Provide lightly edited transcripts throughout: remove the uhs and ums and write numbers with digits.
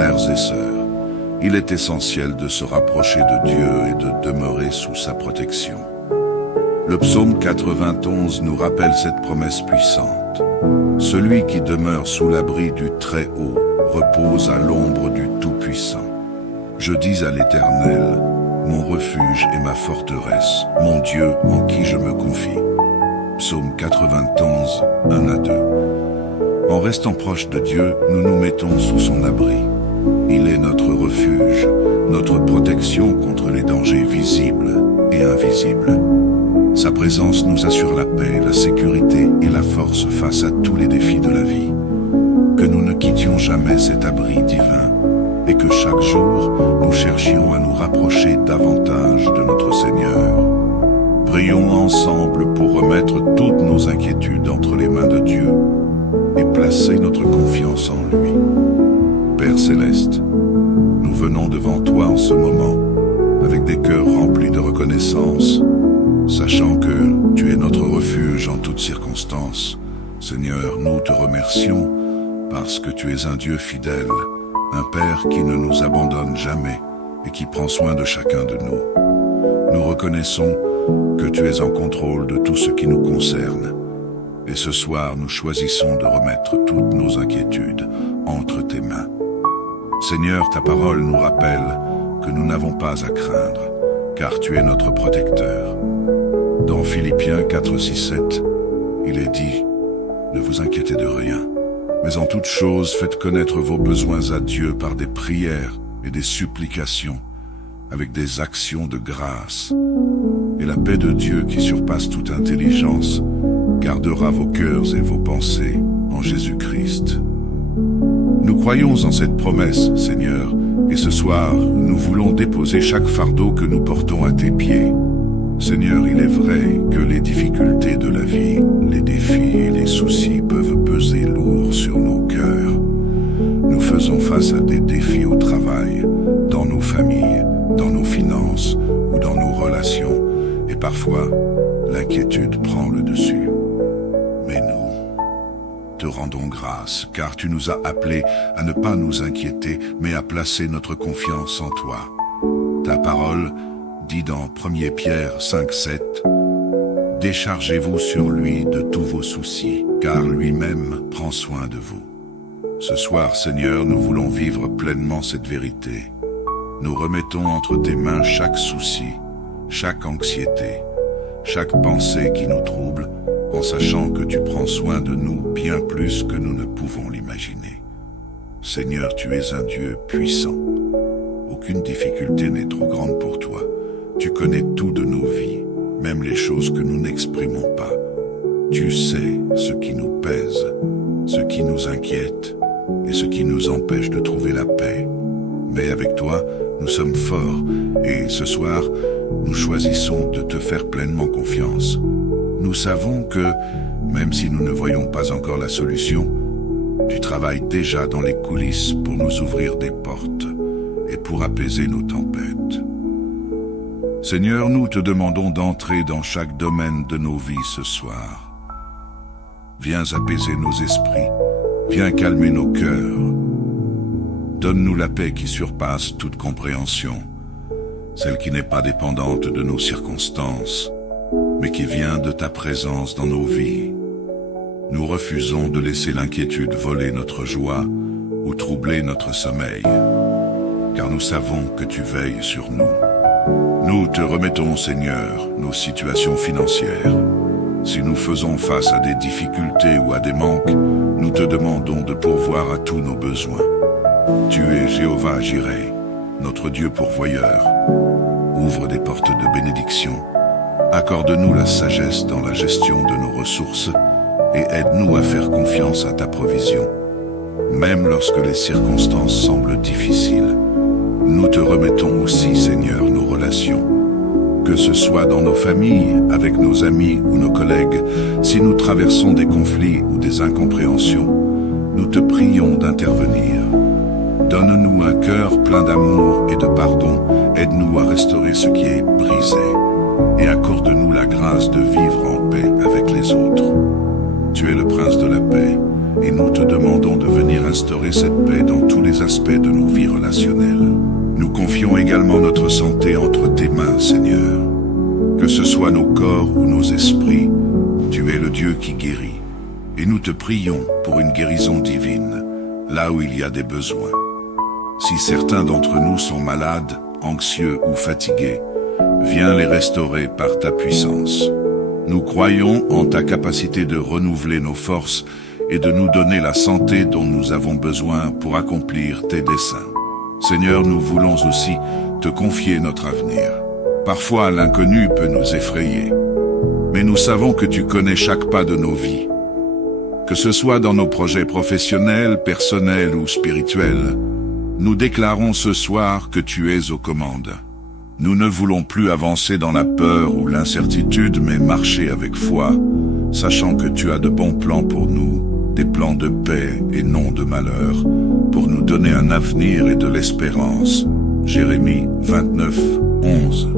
frères et sœurs, il est essentiel de se rapprocher de Dieu et de demeurer sous sa protection. Le psaume 91 nous rappelle cette promesse puissante. Celui qui demeure sous l'abri du Très-Haut repose à l'ombre du Tout-Puissant. Je dis à l'Éternel, mon refuge et ma forteresse, mon Dieu en qui je me confie. Psaume 91, 1 à 2. En restant proche de Dieu, nous nous mettons sous son abri. Il est notre refuge, notre protection contre les dangers visibles et invisibles. Sa présence nous assure la paix, la sécurité et la force face à tous les défis de la vie. Que nous ne quittions jamais cet abri divin et que chaque jour, nous cherchions à nous rapprocher davantage de notre Seigneur. Prions ensemble pour remettre toutes nos inquiétudes entre les mains de Dieu et placer notre confiance en lui. Père Céleste, nous venons devant toi en ce moment, avec des cœurs remplis de reconnaissance, sachant que tu es notre refuge en toutes circonstances. Seigneur, nous te remercions parce que tu es un Dieu fidèle, un Père qui ne nous abandonne jamais et qui prend soin de chacun de nous. Nous reconnaissons que tu es en contrôle de tout ce qui nous concerne. Et ce soir, nous choisissons de remettre toutes nos inquiétudes entre tes mains. Seigneur, ta parole nous rappelle que nous n'avons pas à craindre, car tu es notre protecteur. Dans Philippiens 4, 6, 7, il est dit « Ne vous inquiétez de rien, mais en toute chose faites connaître vos besoins à Dieu par des prières et des supplications, avec des actions de grâce. Et la paix de Dieu qui surpasse toute intelligence gardera vos cœurs et vos pensées en Jésus-Christ. » Nous croyons en cette promesse, Seigneur, et ce soir, nous voulons déposer chaque fardeau que nous portons à tes pieds. Seigneur, il est vrai que les difficultés de la vie, les défis et les soucis peuvent peser lourd sur nos cœurs. Nous faisons face à des défis au travail, dans nos familles, dans nos finances ou dans nos relations, et parfois, l'inquiétude prend le dessus. Mais nous te rendons grâce, car tu nous as appelés à ne pas nous inquiéter, mais à placer notre confiance en toi. Ta parole dit dans 1 Pierre 5, 7, « Déchargez-vous sur lui de tous vos soucis, car lui-même prend soin de vous. » Ce soir, Seigneur, nous voulons vivre pleinement cette vérité. Nous remettons entre tes mains chaque souci, chaque anxiété, chaque pensée qui nous trouble, en sachant que tu prends soin de nous bien plus que nous ne pouvons l'imaginer. Seigneur, tu es un Dieu puissant. Aucune difficulté n'est trop grande pour toi. Tu connais tout de nos vies, même les choses que nous n'exprimons pas. Tu sais ce qui nous pèse, ce qui nous inquiète et ce qui nous empêche de trouver la paix. Mais avec toi, nous sommes forts et ce soir, nous choisissons de te faire pleinement confiance. Nous savons que, même si nous ne voyons pas encore la solution, tu travailles déjà dans les coulisses pour nous ouvrir des portes et pour apaiser nos tempêtes. Seigneur, nous te demandons d'entrer dans chaque domaine de nos vies ce soir. Viens apaiser nos esprits, viens calmer nos cœurs. Donne-nous la paix qui surpasse toute compréhension, celle qui n'est pas dépendante de nos circonstances, mais qui vient de ta présence dans nos vies. Nous refusons de laisser l'inquiétude voler notre joie ou troubler notre sommeil, car nous savons que tu veilles sur nous. Nous te remettons, Seigneur, nos situations financières. Si nous faisons face à des difficultés ou à des manques, nous te demandons de pourvoir à tous nos besoins. Tu es Jéhovah Jireh, notre Dieu pourvoyeur. Ouvre des portes de bénédiction. Accorde-nous la sagesse dans la gestion de nos ressources et aide-nous à faire confiance à ta provision. Même lorsque les circonstances semblent difficiles, nous te remettons aussi, Seigneur, nos relations. Que ce soit dans nos familles, avec nos amis ou nos collègues, si nous traversons des conflits ou des incompréhensions, nous te prions d'intervenir. Donne-nous un cœur plein d'amour et de pardon, aide-nous à restaurer ce qui est brisé, et accorde-nous la grâce de vivre en paix avec les autres. Tu es le prince de la paix, et nous te demandons de venir instaurer cette paix dans tous les aspects de nos vies relationnelles. Nous confions également notre santé entre tes mains, Seigneur. Que ce soit nos corps ou nos esprits, tu es le Dieu qui guérit. Et nous te prions pour une guérison divine, là où il y a des besoins. Si certains d'entre nous sont malades, anxieux ou fatigués, viens les restaurer par ta puissance. Nous croyons en ta capacité de renouveler nos forces et de nous donner la santé dont nous avons besoin pour accomplir tes desseins. Seigneur, nous voulons aussi te confier notre avenir. Parfois, l'inconnu peut nous effrayer, mais nous savons que tu connais chaque pas de nos vies. Que ce soit dans nos projets professionnels, personnels ou spirituels, nous déclarons ce soir que tu es aux commandes. Nous ne voulons plus avancer dans la peur ou l'incertitude, mais marcher avec foi, sachant que tu as de bons plans pour nous, des plans de paix et non de malheur, pour nous donner un avenir et de l'espérance. Jérémie 29, 11.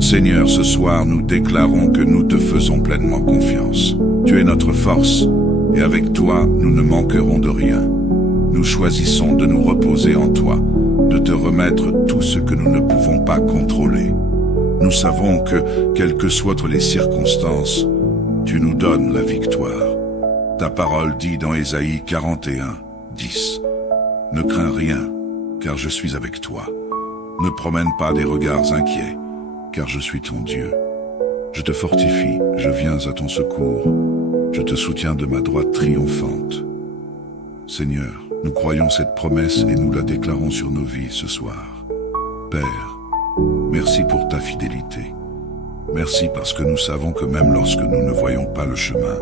Seigneur, ce soir, nous déclarons que nous te faisons pleinement confiance. Tu es notre force, et avec toi, nous ne manquerons de rien. Nous choisissons de nous reposer en toi, de te remettre tout ce que nous ne pouvons pas contrôler. Nous savons que, quelles que soient les circonstances, tu nous donnes la victoire. Ta parole dit dans Ésaïe 41, 10. Ne crains rien, car je suis avec toi. Ne promène pas des regards inquiets, car je suis ton Dieu. Je te fortifie, je viens à ton secours. Je te soutiens de ma droite triomphante. Seigneur, nous croyons cette promesse et nous la déclarons sur nos vies ce soir. Père, merci pour ta fidélité. Merci parce que nous savons que même lorsque nous ne voyons pas le chemin,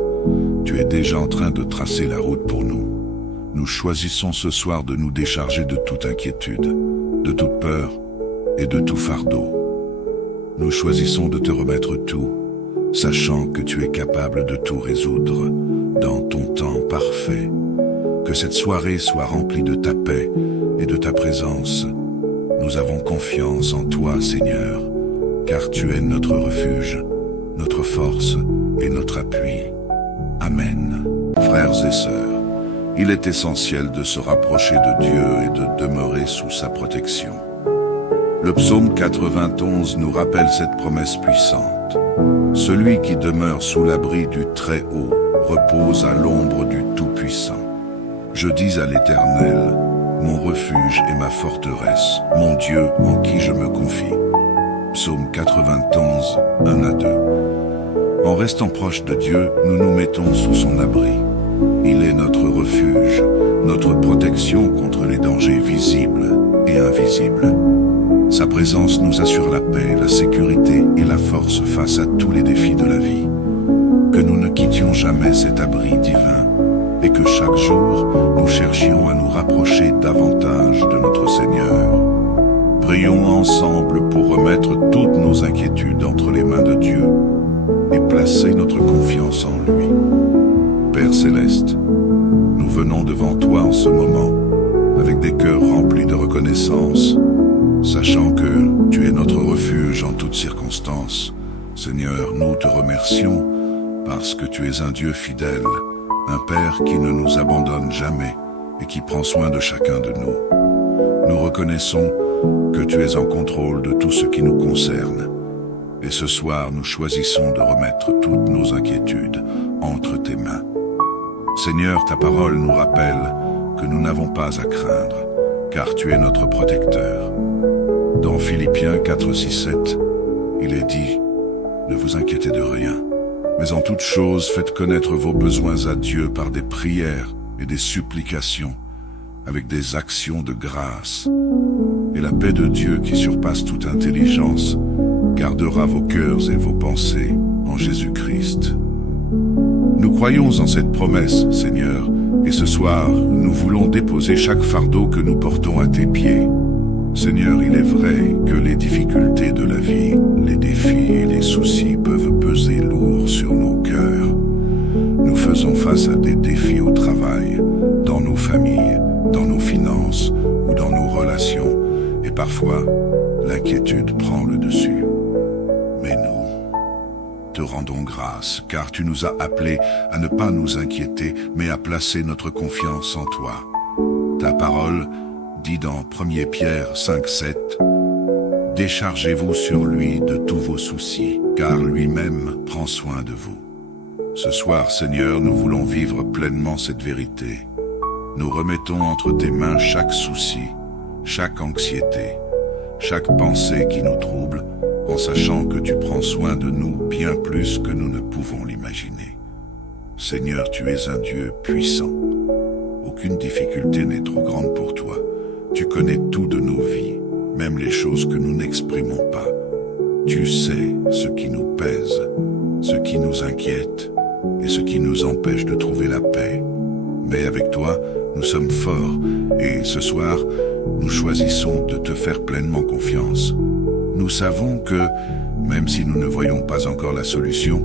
tu es déjà en train de tracer la route pour nous. Nous choisissons ce soir de nous décharger de toute inquiétude, de toute peur et de tout fardeau. Nous choisissons de te remettre tout, sachant que tu es capable de tout résoudre dans ton temps parfait. Que cette soirée soit remplie de ta paix et de ta présence. Nous avons confiance en toi, Seigneur, car tu es notre refuge, notre force et notre appui. Amen. Frères et sœurs, il est essentiel de se rapprocher de Dieu et de demeurer sous sa protection. Le psaume 91 nous rappelle cette promesse puissante. Celui qui demeure sous l'abri du Très-Haut repose à l'ombre du Tout-Puissant. Je dis à l'Éternel, mon refuge et ma forteresse, mon Dieu en qui je me confie. Psaume 91, 1 à 2. En restant proche de Dieu, nous nous mettons sous son abri. Il est notre refuge, notre protection contre les dangers visibles et invisibles. Sa présence nous assure la paix, la sécurité et la force face à tous les défis de la vie. Que nous ne quittions jamais cet abri divin et que chaque jour, nous cherchions à nous rapprocher davantage de notre Seigneur. Prions ensemble pour remettre toutes nos inquiétudes entre les mains de Dieu et placer notre confiance en lui. Père Céleste, nous venons devant toi en ce moment, avec des cœurs remplis de reconnaissance, sachant que tu es notre refuge en toutes circonstances. Seigneur, nous te remercions parce que tu es un Dieu fidèle, un Père qui ne nous abandonne jamais et qui prend soin de chacun de nous. Nous reconnaissons que tu es en contrôle de tout ce qui nous concerne. Et ce soir, nous choisissons de remettre toutes nos inquiétudes entre tes mains. Seigneur, ta parole nous rappelle que nous n'avons pas à craindre, car tu es notre protecteur. Dans Philippiens 4, 6, 7, il est dit « Ne vous inquiétez de rien, mais en toute chose faites connaître vos besoins à Dieu par des prières et des supplications, avec des actions de grâce. Et la paix de Dieu qui surpasse toute intelligence gardera vos cœurs et vos pensées en Jésus-Christ. » Nous croyons en cette promesse, Seigneur, et ce soir, nous voulons déposer chaque fardeau que nous portons à tes pieds. Seigneur, il est vrai que les difficultés de la vie, les défis et les soucis peuvent peser lourd sur nos cœurs. Nous faisons face à des défis au travail, dans nos familles, dans nos finances ou dans nos relations, et parfois, l'inquiétude prend le dessus. Mais nous te rendons rendons grâce, car tu nous as appelés à ne pas nous inquiéter, mais à placer notre confiance en toi. Ta parole dit dans 1 Pierre 5,7 « Déchargez-vous sur lui de tous vos soucis, car lui-même prend soin de vous. » Ce soir, Seigneur, nous voulons vivre pleinement cette vérité. Nous remettons entre tes mains chaque souci, chaque anxiété, chaque pensée qui nous trouble, en sachant que tu prends soin de nous bien plus que nous ne pouvons l'imaginer. Seigneur, tu es un Dieu puissant. Aucune difficulté n'est trop grande pour toi. Tu connais tout de nos vies, même les choses que nous n'exprimons pas. Tu sais ce qui nous pèse, ce qui nous inquiète et ce qui nous empêche de trouver la paix. Mais avec toi, nous sommes forts et ce soir, nous choisissons de te faire pleinement confiance. Nous savons que, même si nous ne voyons pas encore la solution,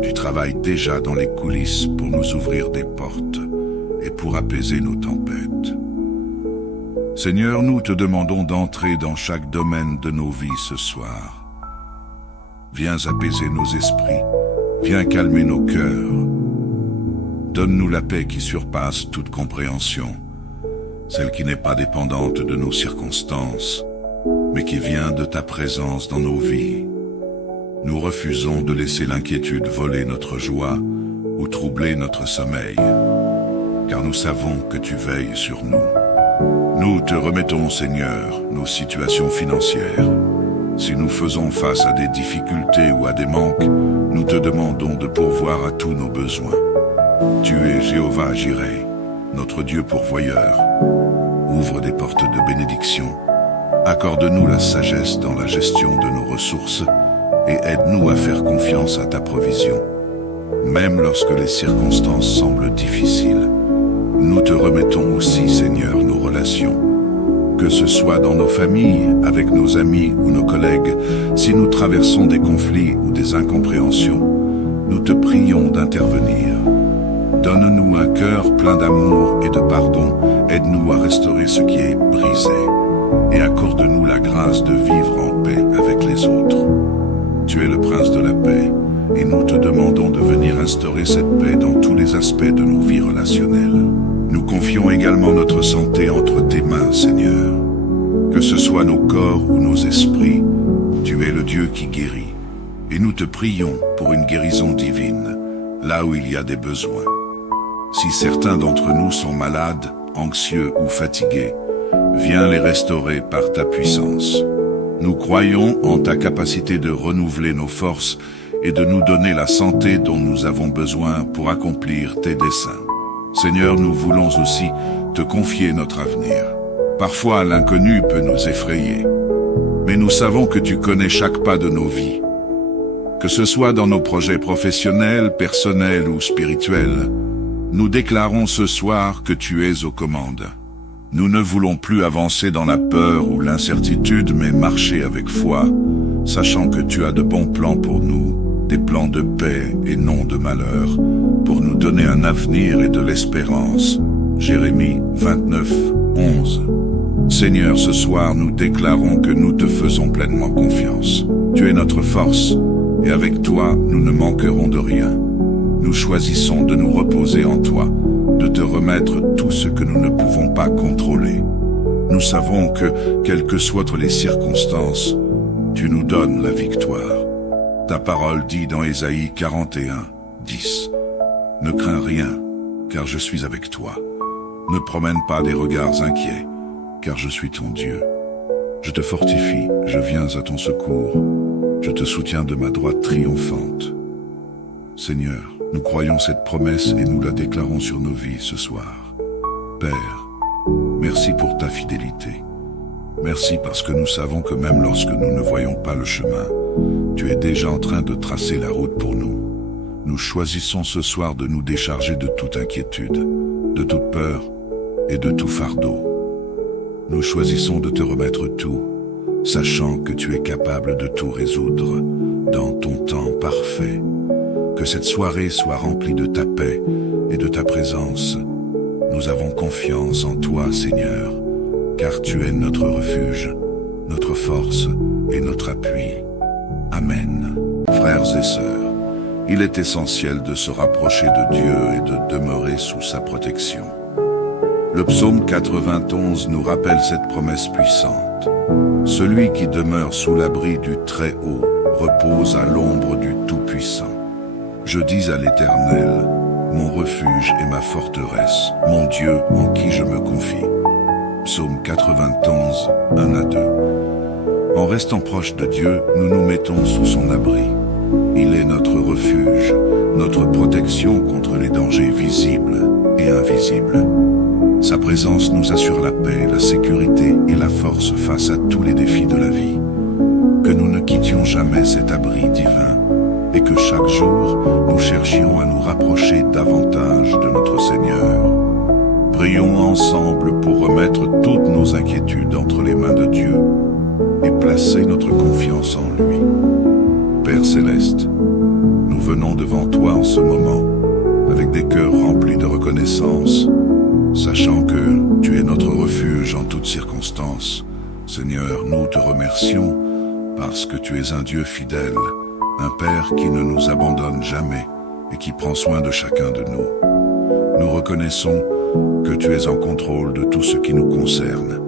tu travailles déjà dans les coulisses pour nous ouvrir des portes et pour apaiser nos tempêtes. Seigneur, nous te demandons d'entrer dans chaque domaine de nos vies ce soir. Viens apaiser nos esprits, viens calmer nos cœurs. Donne-nous la paix qui surpasse toute compréhension, celle qui n'est pas dépendante de nos circonstances, mais qui vient de ta présence dans nos vies. Nous refusons de laisser l'inquiétude voler notre joie ou troubler notre sommeil, car nous savons que tu veilles sur nous. Nous te remettons, Seigneur, nos situations financières. Si nous faisons face à des difficultés ou à des manques, nous te demandons de pourvoir à tous nos besoins. Tu es Jéhovah Jireh, notre Dieu pourvoyeur. Ouvre des portes de bénédiction. Accorde-nous la sagesse dans la gestion de nos ressources et aide-nous à faire confiance à ta provision. Même lorsque les circonstances semblent difficiles, nous te remettons aussi, Seigneur, nos relations. Que ce soit dans nos familles, avec nos amis ou nos collègues, si nous traversons des conflits ou des incompréhensions, nous te prions d'intervenir. Donne-nous un cœur plein d'amour et de pardon, aide-nous à restaurer ce qui est brisé, et accorde-nous la grâce de vivre en paix avec les autres. Tu es le prince de la paix, et nous te demandons de venir instaurer cette paix dans tous les aspects de nos vies relationnelles. Nous confions également notre santé entre tes mains, Seigneur. Que ce soit nos corps ou nos esprits, tu es le Dieu qui guérit. Et nous te prions pour une guérison divine, là où il y a des besoins. Si certains d'entre nous sont malades, anxieux ou fatigués, viens les restaurer par ta puissance. Nous croyons en ta capacité de renouveler nos forces et de nous donner la santé dont nous avons besoin pour accomplir tes desseins. Seigneur, nous voulons aussi te confier notre avenir. Parfois, l'inconnu peut nous effrayer, mais nous savons que tu connais chaque pas de nos vies. Que ce soit dans nos projets professionnels, personnels ou spirituels, nous déclarons ce soir que tu es aux commandes. Nous ne voulons plus avancer dans la peur ou l'incertitude, mais marcher avec foi, sachant que tu as de bons plans pour nous, des plans de paix et non de malheur, pour nous donner un avenir et de l'espérance. Jérémie 29, 11. Seigneur, ce soir, nous déclarons que nous te faisons pleinement confiance. Tu es notre force, et avec toi, nous ne manquerons de rien. Nous choisissons de nous reposer en toi, de te remettre tout ce que nous ne pouvons pas contrôler. Nous savons que, quelles que soient les circonstances, tu nous donnes la victoire. Ta parole dit dans Ésaïe 41, 10. Ne crains rien, car je suis avec toi. Ne promène pas des regards inquiets, car je suis ton Dieu. Je te fortifie, je viens à ton secours. Je te soutiens de ma droite triomphante. Seigneur, nous croyons cette promesse et nous la déclarons sur nos vies ce soir. Père, merci pour ta fidélité. Merci parce que nous savons que même lorsque nous ne voyons pas le chemin, tu es déjà en train de tracer la route pour nous. Nous choisissons ce soir de nous décharger de toute inquiétude, de toute peur et de tout fardeau. Nous choisissons de te remettre tout, sachant que tu es capable de tout résoudre dans ton temps parfait. Que cette soirée soit remplie de ta paix et de ta présence. Nous avons confiance en toi, Seigneur, car tu es notre refuge, notre force et notre appui. Amen. Frères et sœurs, Il est essentiel de se rapprocher de Dieu et de demeurer sous sa protection. Le psaume 91 nous rappelle cette promesse puissante. Celui qui demeure sous l'abri du Très-Haut repose à l'ombre du Tout-Puissant. Je dis à l'Éternel, mon refuge et ma forteresse, mon Dieu en qui je me confie. Psaume 91, 1 à 2. En restant proche de Dieu, nous nous mettons sous son abri. Il est notre refuge, notre protection contre les dangers visibles et invisibles. Sa présence nous assure la paix, la sécurité et la force face à tous les défis de la vie. Que nous ne quittions jamais cet abri divin et que chaque jour, nous cherchions à nous rapprocher davantage de notre Seigneur. Prions ensemble pour remettre toutes nos inquiétudes entre les mains de Dieu et placer notre confiance en lui. Père Céleste, nous venons devant toi en ce moment, avec des cœurs remplis de reconnaissance, sachant que tu es notre refuge en toutes circonstances. Seigneur, nous te remercions parce que tu es un Dieu fidèle, un Père qui ne nous abandonne jamais et qui prend soin de chacun de nous. Nous reconnaissons que tu es en contrôle de tout ce qui nous concerne.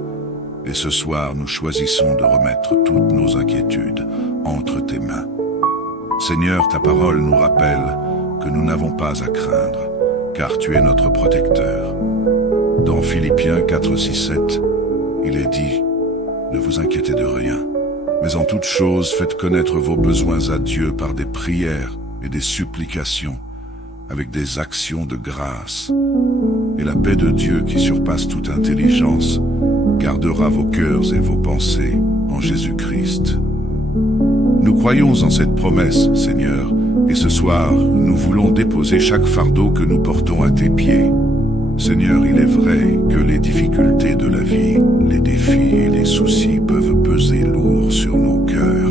Et ce soir, nous choisissons de remettre toutes nos inquiétudes entre tes mains. Seigneur, ta parole nous rappelle que nous n'avons pas à craindre, car tu es notre protecteur. Dans Philippiens 4, 6, 7, il est dit, ne vous inquiétez de rien, mais en toute chose faites connaître vos besoins à Dieu par des prières et des supplications, avec des actions de grâce. Et la paix de Dieu qui surpasse toute intelligence gardera vos cœurs et vos pensées en Jésus-Christ. Nous croyons en cette promesse, Seigneur, et ce soir, nous voulons déposer chaque fardeau que nous portons à tes pieds. Seigneur, il est vrai que les difficultés de la vie, les défis et les soucis peuvent peser lourd sur nos cœurs.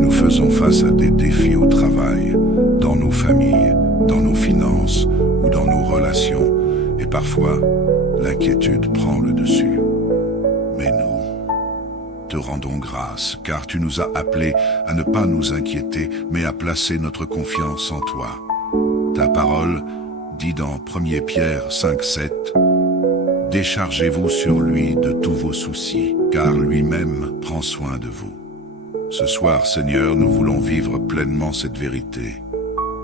Nous faisons face à des défis au travail, dans nos familles, dans nos finances ou dans nos relations, et parfois, l'inquiétude prend le dessus. Mais nous te rendons grâce, car tu nous as appelés à ne pas nous inquiéter, mais à placer notre confiance en toi. Ta parole dit dans 1 Pierre 5, 7, « Déchargez-vous sur lui de tous vos soucis, car lui-même prend soin de vous. » Ce soir, Seigneur, nous voulons vivre pleinement cette vérité.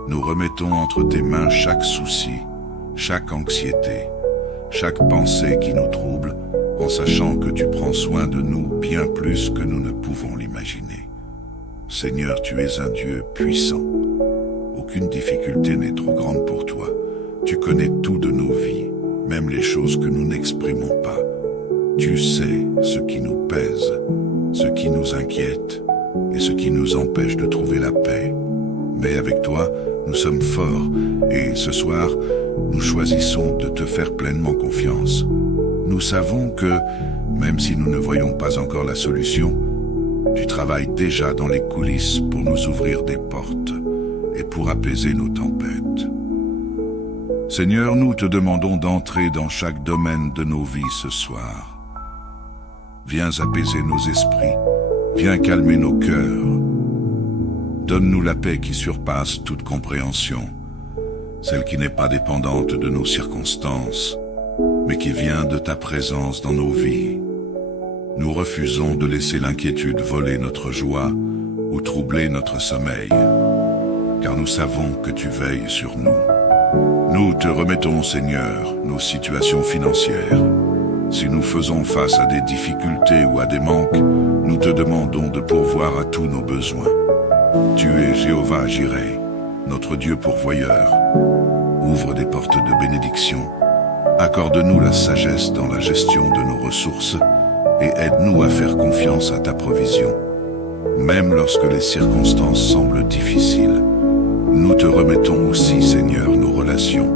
Nous remettons entre tes mains chaque souci, chaque anxiété, chaque pensée qui nous trouble, en sachant que tu prends soin de nous bien plus que nous ne pouvons l'imaginer. Seigneur, tu es un Dieu puissant. Aucune difficulté n'est trop grande pour toi. Tu connais tout de nos vies, même les choses que nous n'exprimons pas. Tu sais ce qui nous pèse, ce qui nous inquiète et ce qui nous empêche de trouver la paix. Mais avec toi, nous sommes forts et ce soir, nous choisissons de te faire pleinement confiance. Nous savons que, même si nous ne voyons pas encore la solution, tu travailles déjà dans les coulisses pour nous ouvrir des portes et pour apaiser nos tempêtes. Seigneur, nous te demandons d'entrer dans chaque domaine de nos vies ce soir. Viens apaiser nos esprits, viens calmer nos cœurs. Donne-nous la paix qui surpasse toute compréhension, celle qui n'est pas dépendante de nos circonstances, mais qui vient de ta présence dans nos vies. Nous refusons de laisser l'inquiétude voler notre joie ou troubler notre sommeil, car nous savons que tu veilles sur nous. Nous te remettons, Seigneur, nos situations financières. Si nous faisons face à des difficultés ou à des manques, nous te demandons de pourvoir à tous nos besoins. Tu es Jéhovah Jireh, notre Dieu pourvoyeur. Ouvre des portes de bénédiction. Accorde-nous la sagesse dans la gestion de nos ressources et aide-nous à faire confiance à ta provision. Même lorsque les circonstances semblent difficiles, nous te remettons aussi, Seigneur, nos relations.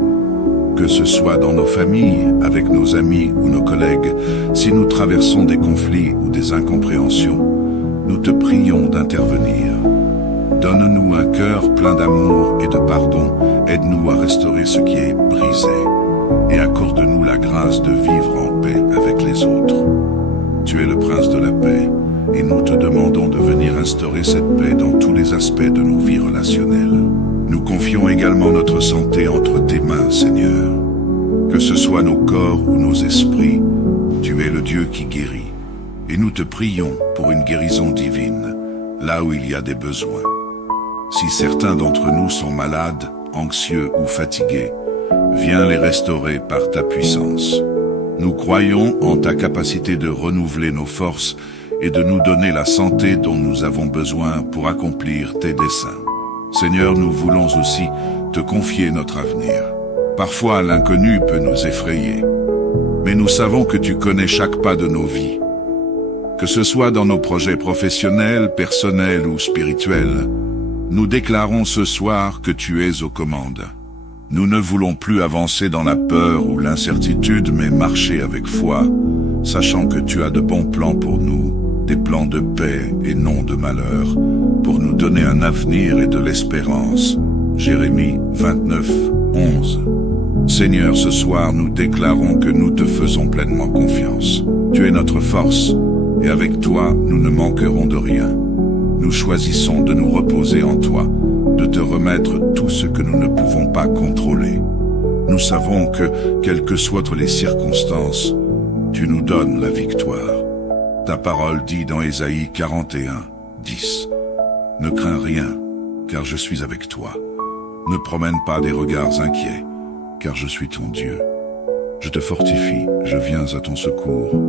Que ce soit dans nos familles, avec nos amis ou nos collègues, si nous traversons des conflits ou des incompréhensions, nous te prions d'intervenir. Donne-nous un cœur plein d'amour et de pardon, aide-nous à restaurer ce qui est brisé, et accorde-nous la grâce de vivre en paix avec les autres. Tu es le prince de la paix, et nous te demandons de venir instaurer cette paix dans tous les aspects de nos vies relationnelles. Nous confions également notre santé entre tes mains, Seigneur. Que ce soit nos corps ou nos esprits, tu es le Dieu qui guérit. Et nous te prions pour une guérison divine, là où il y a des besoins. Si certains d'entre nous sont malades, anxieux ou fatigués, viens les restaurer par ta puissance. Nous croyons en ta capacité de renouveler nos forces et de nous donner la santé dont nous avons besoin pour accomplir tes desseins. Seigneur, nous voulons aussi te confier notre avenir. Parfois, l'inconnu peut nous effrayer, mais nous savons que tu connais chaque pas de nos vies. Que ce soit dans nos projets professionnels, personnels ou spirituels, nous déclarons ce soir que tu es aux commandes. Nous ne voulons plus avancer dans la peur ou l'incertitude, mais marcher avec foi, sachant que tu as de bons plans pour nous, des plans de paix et non de malheur, pour nous donner un avenir et de l'espérance. Jérémie 29, 11. Seigneur, ce soir, nous déclarons que nous te faisons pleinement confiance. Tu es notre force, et avec toi, nous ne manquerons de rien. Nous choisissons de nous reposer en toi, de te remettre tout ce que nous ne pouvons pas contrôler. Nous savons que, quelles que soient les circonstances, tu nous donnes la victoire. Ta parole dit dans Ésaïe 41, 10. Ne crains rien, car je suis avec toi. Ne promène pas des regards inquiets, car je suis ton Dieu. Je te fortifie, je viens à ton secours.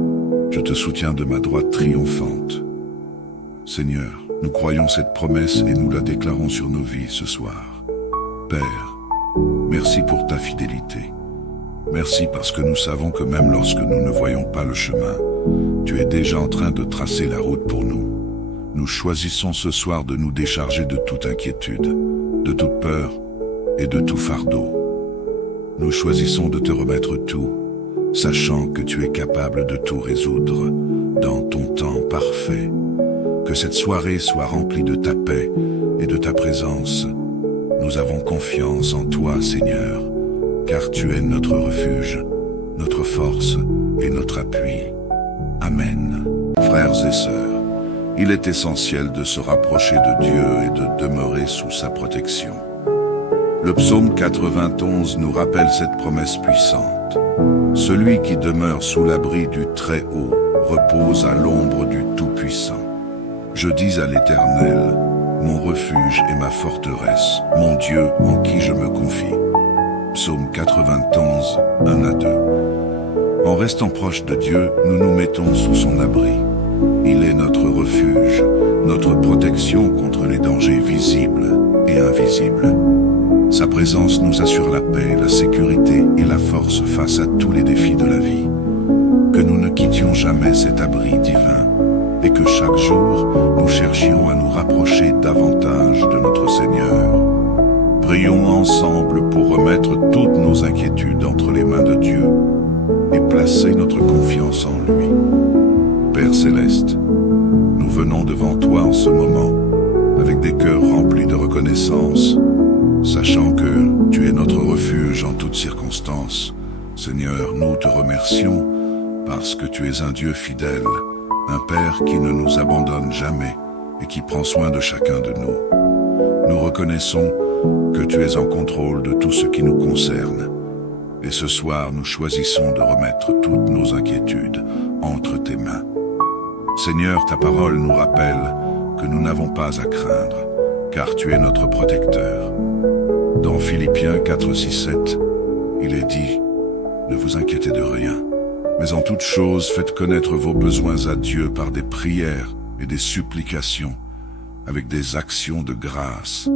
Je te soutiens de ma droite triomphante. Seigneur, nous croyons cette promesse et nous la déclarons sur nos vies ce soir. Père, merci pour ta fidélité. Merci parce que nous savons que même lorsque nous ne voyons pas le chemin, tu es déjà en train de tracer la route pour nous. Nous choisissons ce soir de nous décharger de toute inquiétude, de toute peur et de tout fardeau. Nous choisissons de te remettre tout, sachant que tu es capable de tout résoudre dans ton temps parfait. Que cette soirée soit remplie de ta paix et de ta présence. Nous avons confiance en toi, Seigneur, car tu es notre refuge, notre force et notre appui. Amen. Frères et sœurs, il est essentiel de se rapprocher de Dieu et de demeurer sous sa protection. Le psaume 91 nous rappelle cette promesse puissante. Celui qui demeure sous l'abri du Très-Haut repose à l'ombre du Tout-Puissant. Je dis à l'Éternel, mon refuge et ma forteresse, mon Dieu en qui je me confie. Psaume 91, 1 à 2. En restant proche de Dieu, nous nous mettons sous son abri. Il est notre refuge, notre protection contre les dangers visibles et invisibles. Sa présence nous assure la paix, la sécurité et la force face à tous les défis de la vie. Que nous ne quittions jamais cet abri divin et que chaque jour, nous cherchions à nous rapprocher davantage de notre Seigneur. Prions ensemble pour remettre toutes nos inquiétudes entre les mains de Dieu et placer notre confiance en lui. Père Céleste, nous venons devant toi en ce moment, avec des cœurs remplis de reconnaissance, sachant que tu es notre refuge en toutes circonstances. Seigneur, nous te remercions parce que tu es un Dieu fidèle, un Père qui ne nous abandonne jamais et qui prend soin de chacun de nous. Nous reconnaissons que tu es en contrôle de tout ce qui nous concerne. Et ce soir, nous choisissons de remettre toutes nos inquiétudes entre tes mains. Seigneur, ta parole nous rappelle que nous n'avons pas à craindre, car tu es notre protecteur. Dans Philippiens 4, 6, 7, il est dit « Ne vous inquiétez de rien, mais en toute chose faites connaître vos besoins à Dieu par des prières et des supplications, avec des actions de grâce.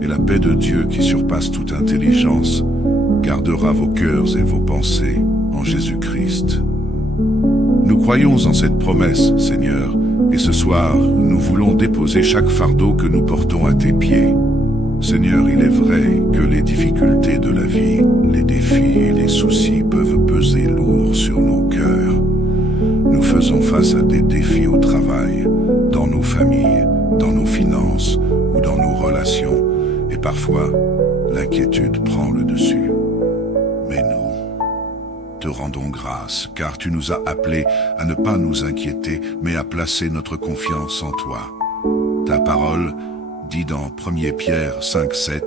Et la paix de Dieu qui surpasse toute intelligence gardera vos cœurs et vos pensées en Jésus-Christ. » Nous croyons en cette promesse, Seigneur, et ce soir, nous voulons déposer chaque fardeau que nous portons à tes pieds. Seigneur, il est vrai que les difficultés de la vie, les défis et les soucis peuvent peser lourd sur nos cœurs. Nous faisons face à des défis au travail, dans nos familles, dans nos finances ou dans nos relations, et parfois, l'inquiétude prend le dessus. Mais nous te rendons grâce, car tu nous as appelés à ne pas nous inquiéter, mais à placer notre confiance en toi. Ta parole dit dans 1 Pierre 5,7,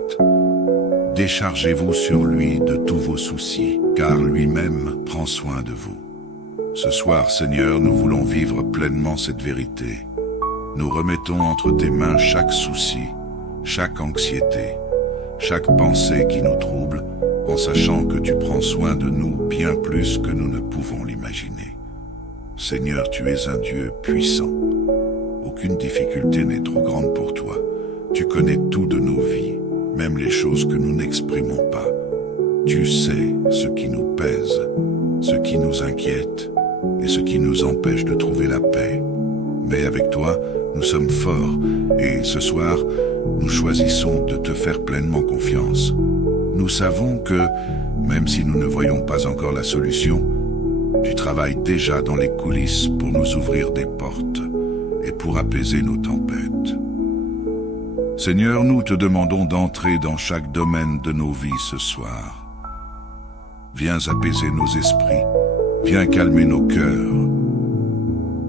« Déchargez-vous sur lui de tous vos soucis, car lui-même prend soin de vous. » Ce soir, Seigneur, nous voulons vivre pleinement cette vérité. Nous remettons entre tes mains chaque souci, chaque anxiété, chaque pensée qui nous trouble, en sachant que tu prends soin de nous bien plus que nous ne pouvons l'imaginer. Seigneur, tu es un Dieu puissant. Aucune difficulté n'est trop grande pour toi. Tu connais tout de nos vies, même les choses que nous n'exprimons pas. Tu sais ce qui nous pèse, ce qui nous inquiète et ce qui nous empêche de trouver la paix. Mais avec toi, nous sommes forts et ce soir, nous choisissons de te faire pleinement confiance. Nous savons que, même si nous ne voyons pas encore la solution, tu travailles déjà dans les coulisses pour nous ouvrir des portes et pour apaiser nos tempêtes. Seigneur, nous te demandons d'entrer dans chaque domaine de nos vies ce soir. Viens apaiser nos esprits, viens calmer nos cœurs.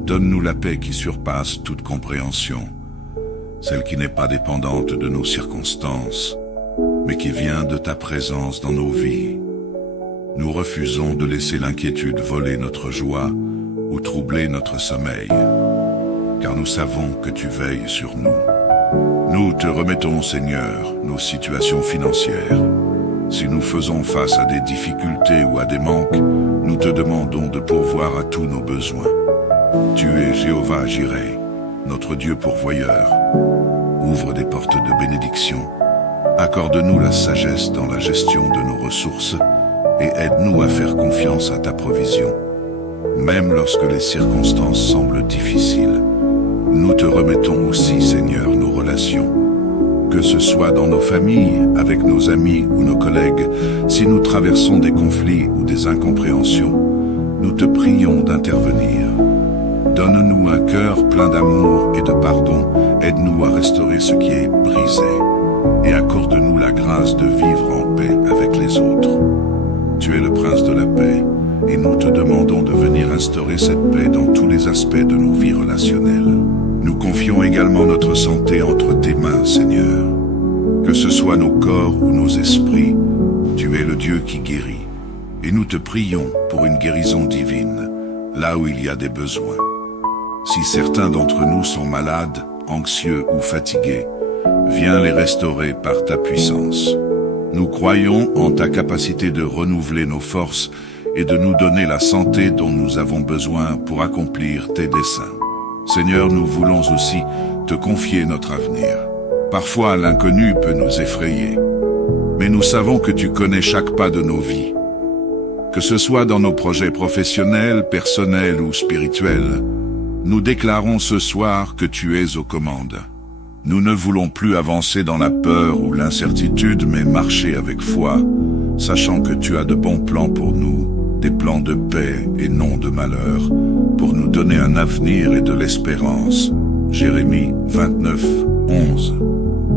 Donne-nous la paix qui surpasse toute compréhension, celle qui n'est pas dépendante de nos circonstances, mais qui vient de ta présence dans nos vies. Nous refusons de laisser l'inquiétude voler notre joie ou troubler notre sommeil, car nous savons que tu veilles sur nous. Nous te remettons, Seigneur, nos situations financières. Si nous faisons face à des difficultés ou à des manques, nous te demandons de pourvoir à tous nos besoins. Tu es Jéhovah Jireh, notre Dieu pourvoyeur. Ouvre des portes de bénédiction. Accorde-nous la sagesse dans la gestion de nos ressources et aide-nous à faire confiance à ta provision. Même lorsque les circonstances semblent difficiles, nous te remettons aussi, Seigneur, nos relations. Que ce soit dans nos familles, avec nos amis ou nos collègues, si nous traversons des conflits ou des incompréhensions, nous te prions d'intervenir. Donne-nous un cœur plein d'amour et de pardon, aide-nous à restaurer ce qui est brisé, et accorde-nous la grâce de vivre en paix avec les autres. Tu es le prince de la paix, et nous te demandons de venir instaurer cette paix dans tous les aspects de nos vies relationnelles. Nous confions également notre santé entre tes mains, Seigneur. Que ce soit nos corps ou nos esprits, tu es le Dieu qui guérit, et nous te prions pour une guérison divine, là où il y a des besoins. Si certains d'entre nous sont malades, anxieux ou fatigués, viens les restaurer par ta puissance. Nous croyons en ta capacité de renouveler nos forces et de nous donner la santé dont nous avons besoin pour accomplir tes desseins. Seigneur, nous voulons aussi te confier notre avenir. Parfois, l'inconnu peut nous effrayer, mais nous savons que tu connais chaque pas de nos vies. Que ce soit dans nos projets professionnels, personnels ou spirituels, nous déclarons ce soir que tu es aux commandes. Nous ne voulons plus avancer dans la peur ou l'incertitude, mais marcher avec foi, sachant que tu as de bons plans pour nous, des plans de paix et non de malheur, pour nous donner un avenir et de l'espérance. Jérémie 29, 11.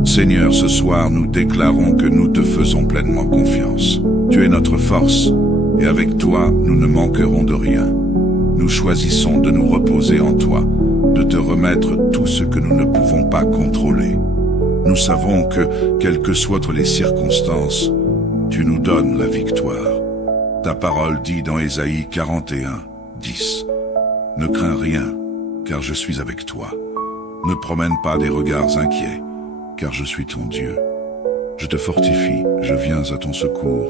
Seigneur, ce soir, nous déclarons que nous te faisons pleinement confiance. Tu es notre force, et avec toi, nous ne manquerons de rien. Nous choisissons de nous reposer en toi, de te remettre tout ce que nous ne pouvons pas contrôler. Nous savons que, quelles que soient les circonstances, tu nous donnes la victoire. Ta parole dit dans Ésaïe 41, 10. Ne crains rien, car je suis avec toi. Ne promène pas des regards inquiets, car je suis ton Dieu. Je te fortifie, je viens à ton secours.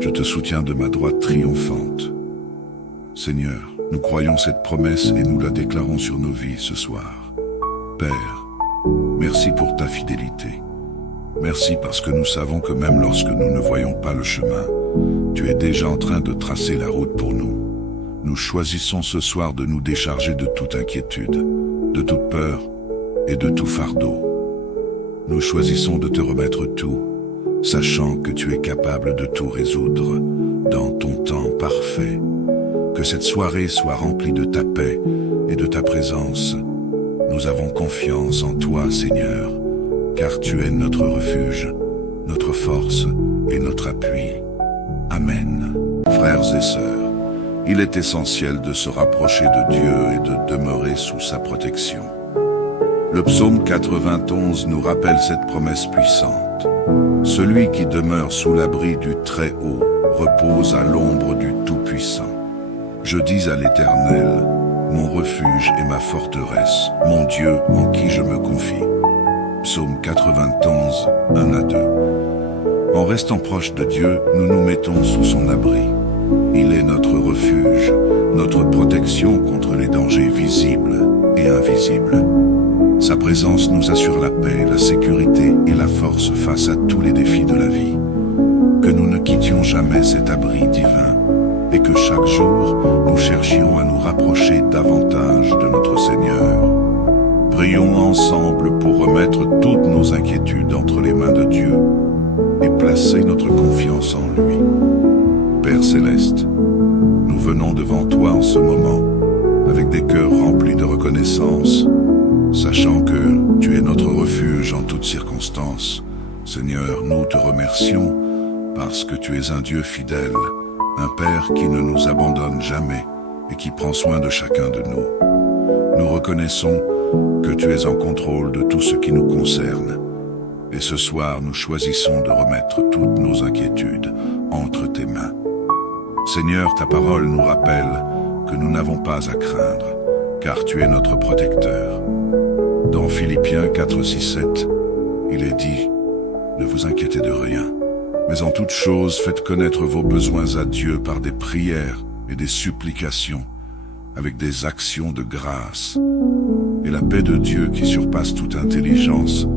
Je te soutiens de ma droite triomphante. Seigneur, nous croyons cette promesse et nous la déclarons sur nos vies ce soir. Père, merci pour ta fidélité. Merci parce que nous savons que même lorsque nous ne voyons pas le chemin, tu es déjà en train de tracer la route pour nous. Nous choisissons ce soir de nous décharger de toute inquiétude, de toute peur et de tout fardeau. Nous choisissons de te remettre tout, sachant que tu es capable de tout résoudre dans ton temps parfait. Que cette soirée soit remplie de ta paix et de ta présence. Nous avons confiance en toi, Seigneur, car tu es notre refuge, notre force et notre appui. Amen. Frères et sœurs, il est essentiel de se rapprocher de Dieu et de demeurer sous sa protection. Le psaume 91 nous rappelle cette promesse puissante. Celui qui demeure sous l'abri du Très-Haut repose à l'ombre du Tout-Puissant. Je dis à l'Éternel, mon refuge et ma forteresse, mon Dieu en qui je me confie. Psaume 91, 1 à 2. En restant proche de Dieu, nous nous mettons sous son abri. Il est notre refuge, notre protection contre les dangers visibles et invisibles. Sa présence nous assure la paix, la sécurité et la force face à tous les défis de la vie. Que nous ne quittions jamais cet abri divin et que chaque jour, nous cherchions à nous rapprocher davantage de notre Seigneur. Prions ensemble pour remettre toutes nos inquiétudes entre les mains de Dieu et placer notre confiance en lui. Père Céleste, nous venons devant toi en ce moment, avec des cœurs remplis de reconnaissance, sachant que tu es notre refuge en toutes circonstances. Seigneur, nous te remercions parce que tu es un Dieu fidèle, un Père qui ne nous abandonne jamais et qui prend soin de chacun de nous. Nous reconnaissons que tu es en contrôle de tout ce qui nous concerne. Et ce soir, nous choisissons de remettre toutes nos inquiétudes entre tes mains. Seigneur, ta parole nous rappelle que nous n'avons pas à craindre, car tu es notre protecteur. Dans Philippiens 4, 6, 7, il est dit « Ne vous inquiétez de rien, mais en toute chose faites connaître vos besoins à Dieu par des prières et des supplications, avec des actions de grâce. Et la paix de Dieu qui surpasse toute intelligence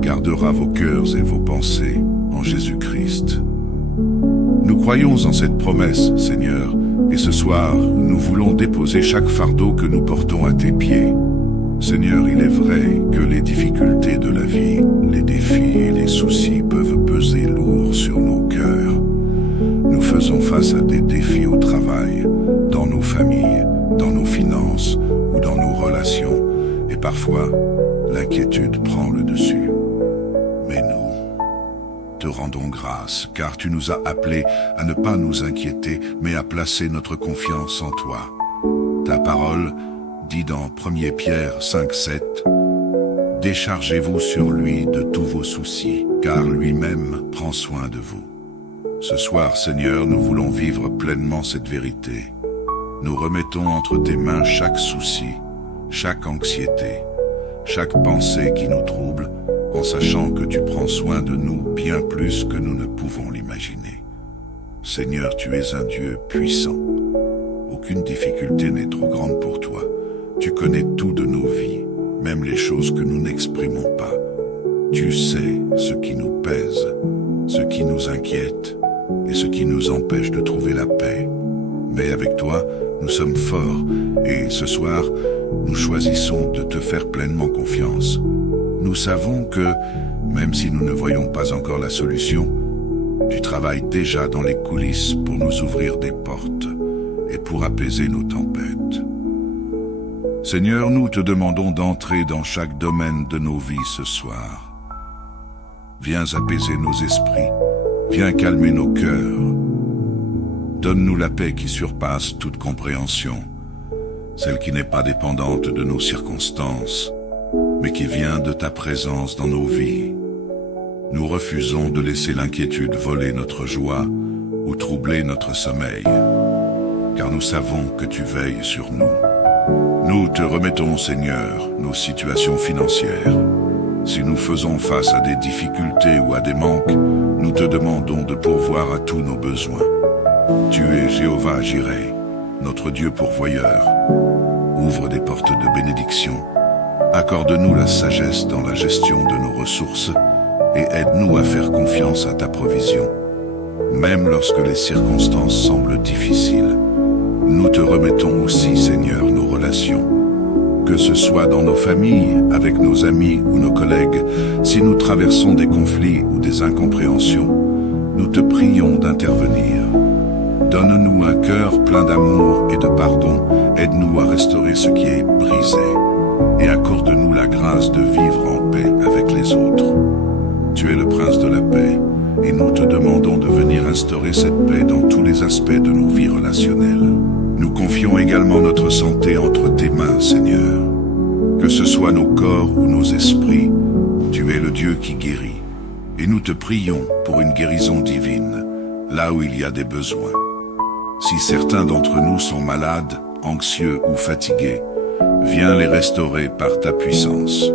gardera vos cœurs et vos pensées en Jésus-Christ. » Nous croyons en cette promesse, Seigneur, et ce soir, nous voulons déposer chaque fardeau que nous portons à tes pieds. Seigneur, il est vrai que les difficultés de la vie, les défis et les soucis peuvent peser lourd sur nos cœurs. Nous faisons face à des défis au travail, dans nos familles, dans nos finances ou dans nos relations, et parfois, l'inquiétude prend le dessus. Mais nous te rendons grâce, car tu nous as appelés à ne pas nous inquiéter, mais à placer notre confiance en toi. Ta parole dit dans 1 Pierre 5, 7, « Déchargez-vous sur lui de tous vos soucis, car lui-même prend soin de vous. » Ce soir, Seigneur, nous voulons vivre pleinement cette vérité. Nous remettons entre tes mains chaque souci, chaque anxiété, chaque pensée qui nous trouble, en sachant que tu prends soin de nous bien plus que nous ne pouvons l'imaginer. Seigneur, tu es un Dieu puissant. Aucune difficulté n'est trop grande pour toi. Tu connais tout de nos vies, même les choses que nous n'exprimons pas. Tu sais ce qui nous pèse, ce qui nous inquiète et ce qui nous empêche de trouver la paix. Mais avec toi, nous sommes forts et ce soir, nous choisissons de te faire pleinement confiance. Nous savons que, même si nous ne voyons pas encore la solution, tu travailles déjà dans les coulisses pour nous ouvrir des portes et pour apaiser nos tempêtes. Seigneur, nous te demandons d'entrer dans chaque domaine de nos vies ce soir. Viens apaiser nos esprits, viens calmer nos cœurs. Donne-nous la paix qui surpasse toute compréhension, celle qui n'est pas dépendante de nos circonstances, mais qui vient de ta présence dans nos vies. Nous refusons de laisser l'inquiétude voler notre joie ou troubler notre sommeil, car nous savons que tu veilles sur nous. Nous te remettons, Seigneur, nos situations financières. Si nous faisons face à des difficultés ou à des manques, nous te demandons de pourvoir à tous nos besoins. Tu es Jéhovah Jireh, notre Dieu pourvoyeur. Ouvre des portes de bénédiction. Accorde-nous la sagesse dans la gestion de nos ressources et aide-nous à faire confiance à ta provision. Même lorsque les circonstances semblent difficiles, nous te remettons aussi, Seigneur, nos relations. Que ce soit dans nos familles, avec nos amis ou nos collègues, si nous traversons des conflits ou des incompréhensions, nous te prions d'intervenir. Donne-nous un cœur plein d'amour et de pardon, aide-nous à restaurer ce qui est brisé, et accorde-nous la grâce de vivre en paix avec les autres. Tu es le prince de la paix, et nous te demandons de venir instaurer cette paix dans tous les aspects de nos vies relationnelles. Nous confions également notre santé entre tes mains, Seigneur. Que ce soit soit nos corps ou nos esprits, tu es le Dieu qui guérit. Et nous te prions pour une guérison divine, là où il y a des besoins. Si certains d'entre nous sont malades, anxieux ou fatigués, viens les restaurer par ta puissance.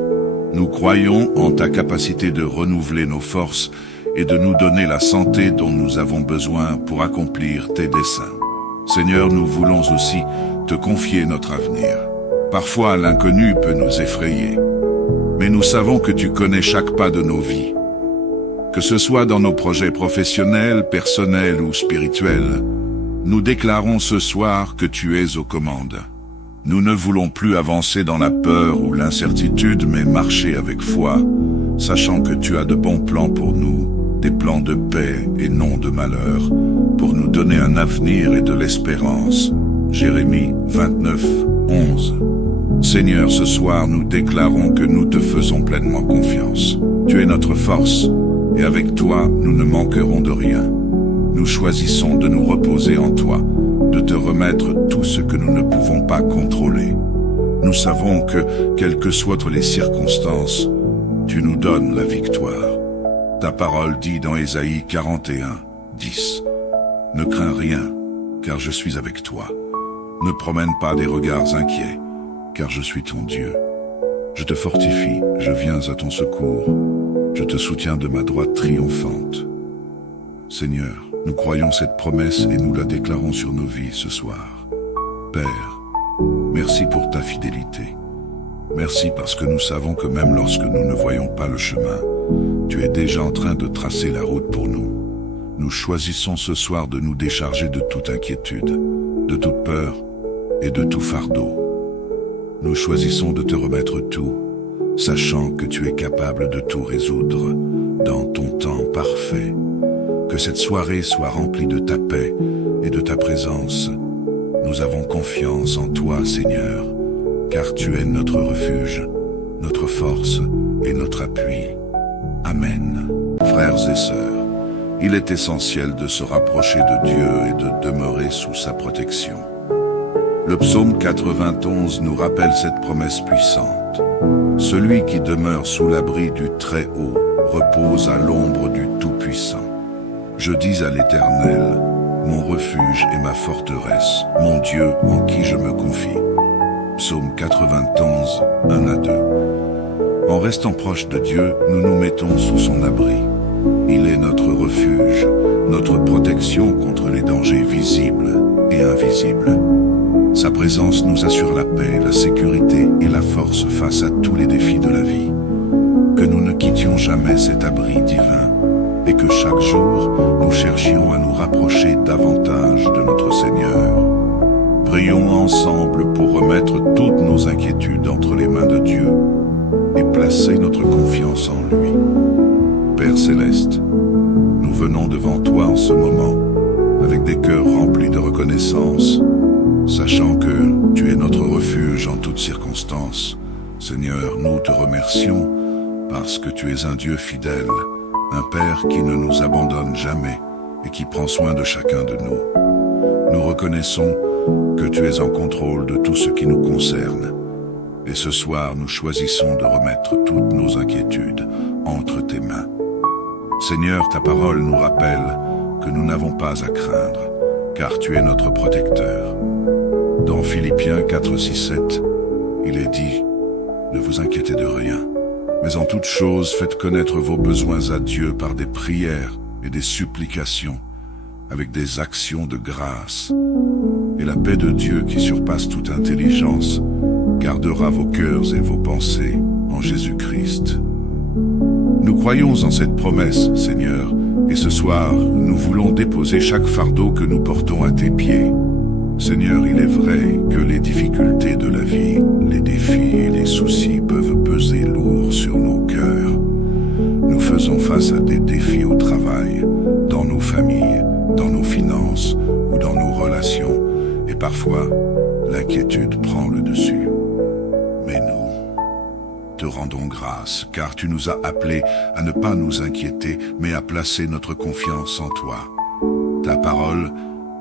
Nous croyons en ta capacité de renouveler nos forces et de nous donner la santé dont nous avons besoin pour accomplir tes desseins. Seigneur, nous voulons aussi te confier notre avenir. Parfois, l'inconnu peut nous effrayer, mais nous savons que tu connais chaque pas de nos vies. Que ce soit dans nos projets professionnels, personnels ou spirituels, nous déclarons ce soir que tu es aux commandes. Nous ne voulons plus avancer dans la peur ou l'incertitude, mais marcher avec foi, sachant que tu as de bons plans pour nous, des plans de paix et non de malheur, pour nous donner un avenir et de l'espérance. Jérémie 29, 11. Seigneur, ce soir, nous déclarons que nous te faisons pleinement confiance. Tu es notre force, et avec toi, nous ne manquerons de rien. Nous choisissons de nous reposer en toi, de te remettre tout ce que nous ne pouvons pas contrôler. Nous savons que, quelles que soient les circonstances, tu nous donnes la victoire. Ta parole dit dans Ésaïe 41, 10. Ne crains rien, car je suis avec toi. Ne promène pas des regards inquiets, car je suis ton Dieu. Je te fortifie, je viens à ton secours. Je te soutiens de ma droite triomphante. Seigneur, nous croyons cette promesse et nous la déclarons sur nos vies ce soir. Père, merci pour ta fidélité. Merci parce que nous savons que même lorsque nous ne voyons pas le chemin, tu es déjà en train de tracer la route pour nous. Nous choisissons ce soir de nous décharger de toute inquiétude, de toute peur et de tout fardeau. Nous choisissons de te remettre tout, sachant que tu es capable de tout résoudre dans ton temps parfait. Que cette soirée soit remplie de ta paix et de ta présence. Nous avons confiance en toi, Seigneur, car tu es notre refuge, notre force et notre appui. Amen. Frères et sœurs, il est essentiel de se rapprocher de Dieu et de demeurer sous sa protection. Le psaume 91 nous rappelle cette promesse puissante. Celui qui demeure sous l'abri du Très-Haut repose à l'ombre du Tout-Puissant. Je dis à l'Éternel, mon refuge et ma forteresse, mon Dieu en qui je me confie. Psaume 91, 1 à 2. En restant proche de Dieu, nous nous mettons sous son abri. Il est notre refuge, notre protection contre les dangers visibles et invisibles. Sa présence nous assure la paix, la sécurité et la force face à tous les défis de la vie. Que nous ne quittions jamais cet abri divin et que chaque jour, nous cherchions à nous rapprocher davantage de notre Seigneur. Prions ensemble pour remettre toutes nos inquiétudes entre les mains de Dieu et placer notre confiance en lui. Père Céleste, nous venons devant toi en ce moment, avec des cœurs remplis de reconnaissance, sachant que tu es notre refuge en toutes circonstances. Seigneur, nous te remercions parce que tu es un Dieu fidèle, un Père qui ne nous abandonne jamais et qui prend soin de chacun de nous. Nous reconnaissons que tu es en contrôle de tout ce qui nous concerne. Et ce soir, nous choisissons de remettre toutes nos inquiétudes entre tes mains. Seigneur, ta parole nous rappelle que nous n'avons pas à craindre, car tu es notre protecteur. Dans Philippiens 4, 6, 7, il est dit, ne vous inquiétez de rien, mais en toute chose faites connaître vos besoins à Dieu par des prières et des supplications, avec des actions de grâce. Et la paix de Dieu qui surpasse toute intelligence gardera vos cœurs et vos pensées en Jésus-Christ. Nous croyons en cette promesse, Seigneur, et ce soir, nous voulons déposer chaque fardeau que nous portons à tes pieds. Seigneur, il est vrai que les difficultés de la vie, les défis et les soucis peuvent peser lourd sur nos cœurs. Nous faisons face à des défis au travail, dans nos familles, dans nos finances ou dans nos relations, et parfois, l'inquiétude prend le dessus. Mais nous te rendons grâce, car tu nous as appelés à ne pas nous inquiéter, mais à placer notre confiance en toi. Ta parole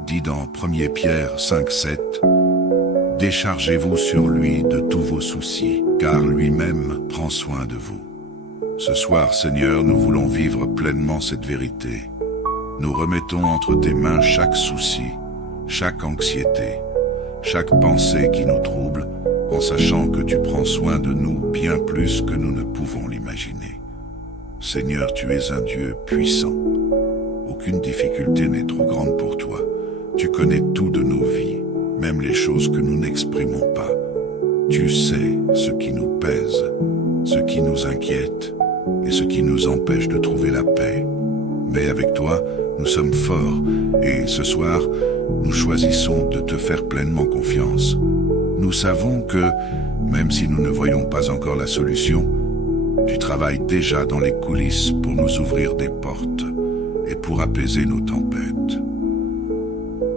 dit dans 1 Pierre 5, 7, « Déchargez-vous sur lui de tous vos soucis, car lui-même prend soin de vous. Ce soir, Seigneur, nous voulons vivre pleinement cette vérité. Nous remettons entre tes mains chaque souci, chaque anxiété, chaque pensée qui nous trouble, en sachant que tu prends soin de nous bien plus que nous ne pouvons l'imaginer. Seigneur, tu es un Dieu puissant. Aucune difficulté n'est trop grande pour toi. Tu connais tout de nos vies, même les choses que nous n'exprimons pas. Tu sais ce qui nous pèse, ce qui nous inquiète et ce qui nous empêche de trouver la paix. Mais avec toi, nous sommes forts et ce soir, nous choisissons de te faire pleinement confiance. Nous savons que, même si nous ne voyons pas encore la solution, tu travailles déjà dans les coulisses pour nous ouvrir des portes et pour apaiser nos tempêtes.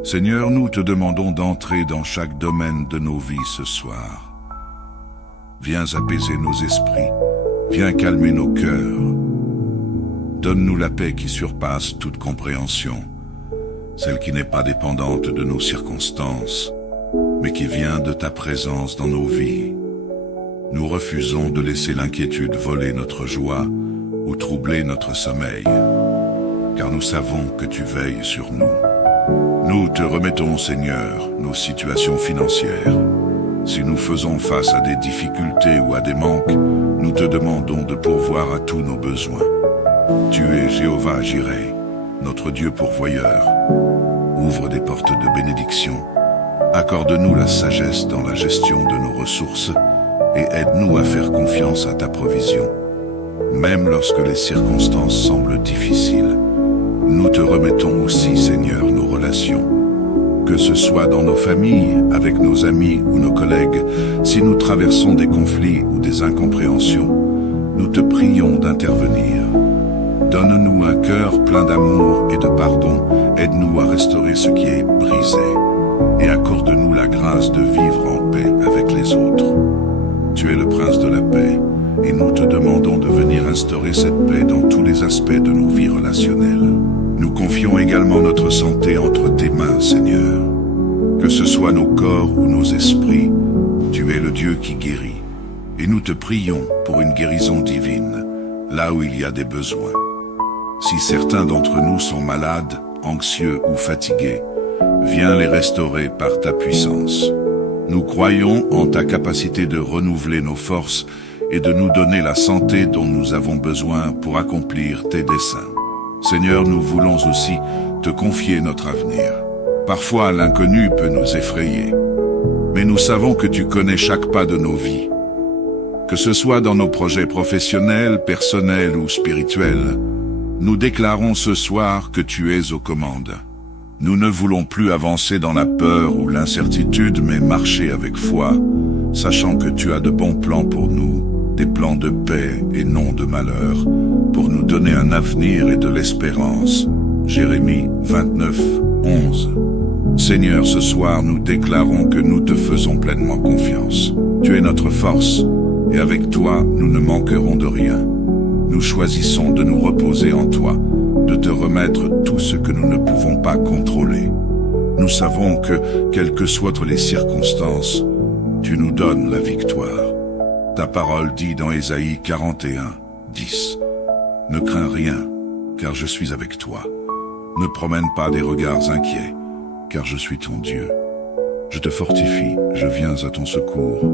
Seigneur, nous te demandons d'entrer dans chaque domaine de nos vies ce soir. Viens apaiser nos esprits, viens calmer nos cœurs. Donne-nous la paix qui surpasse toute compréhension, celle qui n'est pas dépendante de nos circonstances, mais qui vient de ta présence dans nos vies. Nous refusons de laisser l'inquiétude voler notre joie ou troubler notre sommeil, car nous savons que tu veilles sur nous. Nous te remettons, Seigneur, nos situations financières. Si nous faisons face à des difficultés ou à des manques, nous te demandons de pourvoir à tous nos besoins. Tu es Jéhovah Jireh, notre Dieu pourvoyeur. Ouvre des portes de bénédiction. Accorde-nous la sagesse dans la gestion de nos ressources et aide-nous à faire confiance à ta provision. Même lorsque les circonstances semblent difficiles, nous te remettons aussi, Seigneur, nos relations. Que ce soit dans nos familles, avec nos amis ou nos collègues, si nous traversons des conflits ou des incompréhensions, nous te prions d'intervenir. Donne-nous un cœur plein d'amour et de pardon, aide-nous à restaurer ce qui est brisé, et accorde-nous la grâce de vivre en paix avec les autres. Tu es le prince de la paix, et nous te demandons de venir instaurer cette paix dans tous les aspects de nos vies relationnelles. Nous confions également notre santé entre tes mains, Seigneur. Que ce soit nos corps ou nos esprits, tu es le Dieu qui guérit. Et nous te prions pour une guérison divine, là où il y a des besoins. Si certains d'entre nous sont malades, anxieux ou fatigués, viens les restaurer par ta puissance. Nous croyons en ta capacité de renouveler nos forces et de nous donner la santé dont nous avons besoin pour accomplir tes desseins. Seigneur, nous voulons aussi te confier notre avenir. Parfois, l'inconnu peut nous effrayer, mais nous savons que tu connais chaque pas de nos vies. Que ce soit dans nos projets professionnels, personnels ou spirituels, nous déclarons ce soir que tu es aux commandes. Nous ne voulons plus avancer dans la peur ou l'incertitude, mais marcher avec foi, sachant que tu as de bons plans pour nous, des plans de paix et non de malheur, pour nous donner un avenir et de l'espérance. Jérémie 29, 11. Seigneur, ce soir, nous déclarons que nous te faisons pleinement confiance. Tu es notre force, et avec toi, nous ne manquerons de rien. Nous choisissons de nous reposer en toi, de te remettre tout ce que nous ne pouvons pas contrôler. Nous savons que, quelles que soient les circonstances, tu nous donnes la victoire. Ta parole dit dans Ésaïe 41, 10. Ne crains rien, car je suis avec toi. Ne promène pas des regards inquiets, car je suis ton Dieu. Je te fortifie, je viens à ton secours.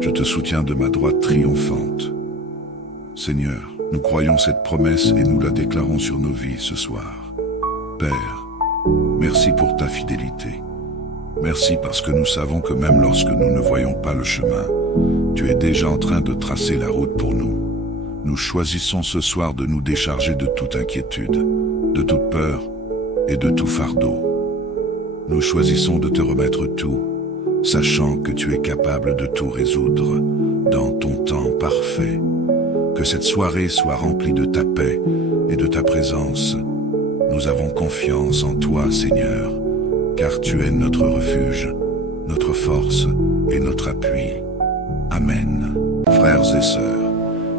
Je te soutiens de ma droite triomphante. Seigneur, nous croyons cette promesse et nous la déclarons sur nos vies ce soir. Père, merci pour ta fidélité. Merci parce que nous savons que même lorsque nous ne voyons pas le chemin, tu es déjà en train de tracer la route pour nous. Nous choisissons ce soir de nous décharger de toute inquiétude, de toute peur et de tout fardeau. Nous choisissons de te remettre tout, sachant que tu es capable de tout résoudre dans ton temps parfait. Que cette soirée soit remplie de ta paix et de ta présence. Nous avons confiance en toi, Seigneur, car tu es notre refuge, notre force et notre appui. Amen. Frères et sœurs,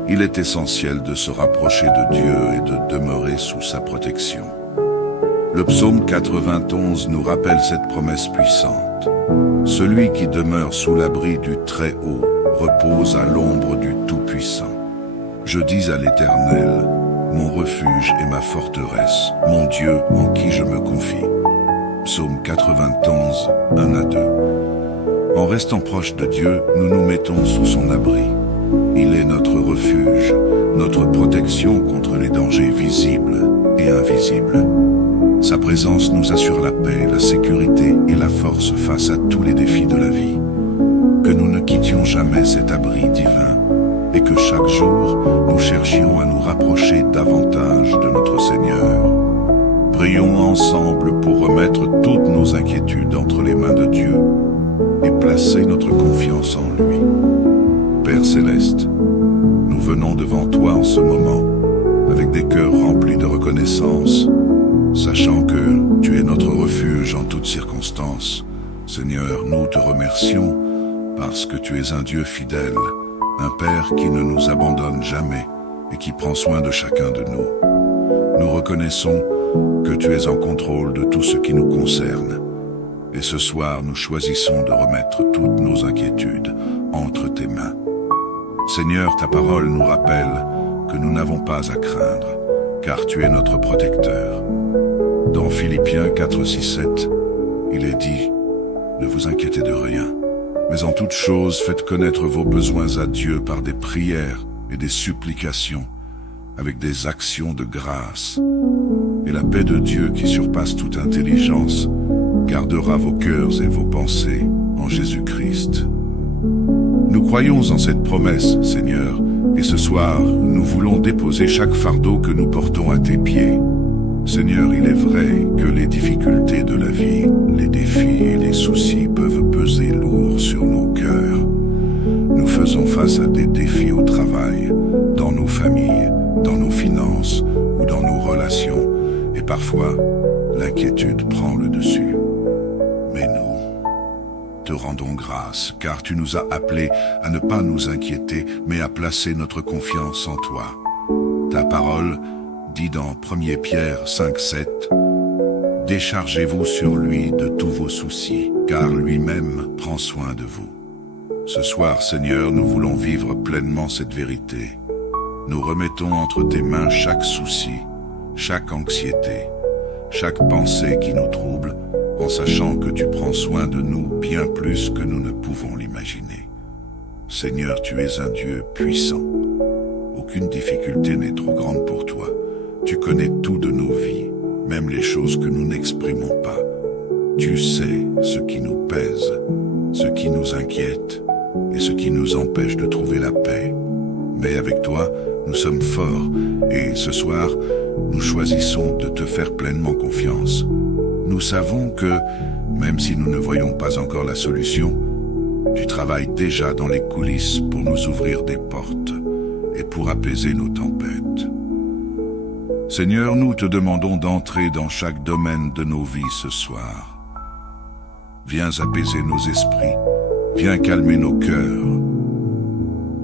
il est essentiel de se rapprocher de Dieu et de demeurer sous sa protection. Le psaume 91 nous rappelle cette promesse puissante. Celui qui demeure sous l'abri du Très-Haut repose à l'ombre du Tout-Puissant. Je dis à l'Éternel, mon refuge et ma forteresse, mon Dieu en qui je me confie. Psaume 91, 1 à 2. En restant proche de Dieu, nous nous mettons sous son abri. Il est notre refuge, notre protection contre les dangers visibles et invisibles. Sa présence nous assure la paix, la sécurité et la force face à tous les défis de la vie. Que nous ne quittions jamais cet abri divin et que chaque jour, nous cherchions à nous rapprocher davantage de notre Seigneur. Prions ensemble pour remettre toutes nos inquiétudes entre les mains de Dieu et placer notre confiance en lui. Père Céleste, nous venons devant toi en ce moment, avec des cœurs remplis de reconnaissance, sachant que tu es notre refuge en toutes circonstances. Seigneur, nous te remercions parce que tu es un Dieu fidèle, un Père qui ne nous abandonne jamais et qui prend soin de chacun de nous. Nous reconnaissons que tu es en contrôle de tout ce qui nous concerne. Et ce soir, nous choisissons de remettre toutes nos inquiétudes entre tes mains. Seigneur, ta parole nous rappelle que nous n'avons pas à craindre, car tu es notre protecteur. Dans Philippiens 4, 6, 7, il est dit « Ne vous inquiétez de rien, mais en toute chose faites connaître vos besoins à Dieu par des prières et des supplications, avec des actions de grâce. Et la paix de Dieu qui surpasse toute intelligence gardera vos cœurs et vos pensées en Jésus-Christ. » Nous croyons en cette promesse, Seigneur, et ce soir, nous voulons déposer chaque fardeau que nous portons à tes pieds. Seigneur, il est vrai que les difficultés de la vie, les défis et les soucis peuvent peser lourd sur nos cœurs. Nous faisons face à des défis au travail, dans nos familles, dans nos finances ou dans nos relations, et parfois, l'inquiétude prend le dessus. Mais nous te rendons grâce, car tu nous as appelés à ne pas nous inquiéter, mais à placer notre confiance en toi. Ta parole dit dans 1 Pierre 5, 7, « Déchargez-vous sur lui de tous vos soucis, car lui-même prend soin de vous. » Ce soir, Seigneur, nous voulons vivre pleinement cette vérité. Nous remettons entre tes mains chaque souci, chaque anxiété, chaque pensée qui nous trouble, en sachant que tu prends soin de nous bien plus que nous ne pouvons l'imaginer. Seigneur, tu es un Dieu puissant. Aucune difficulté n'est trop grande pour toi. Tu connais tout de nos vies, même les choses que nous n'exprimons pas. Tu sais ce qui nous pèse, ce qui nous inquiète et ce qui nous empêche de trouver la paix. Mais avec toi, nous sommes forts et ce soir, nous choisissons de te faire pleinement confiance. Nous savons que, même si nous ne voyons pas encore la solution, tu travailles déjà dans les coulisses pour nous ouvrir des portes et pour apaiser nos tempêtes. Seigneur, nous te demandons d'entrer dans chaque domaine de nos vies ce soir. Viens apaiser nos esprits, viens calmer nos cœurs.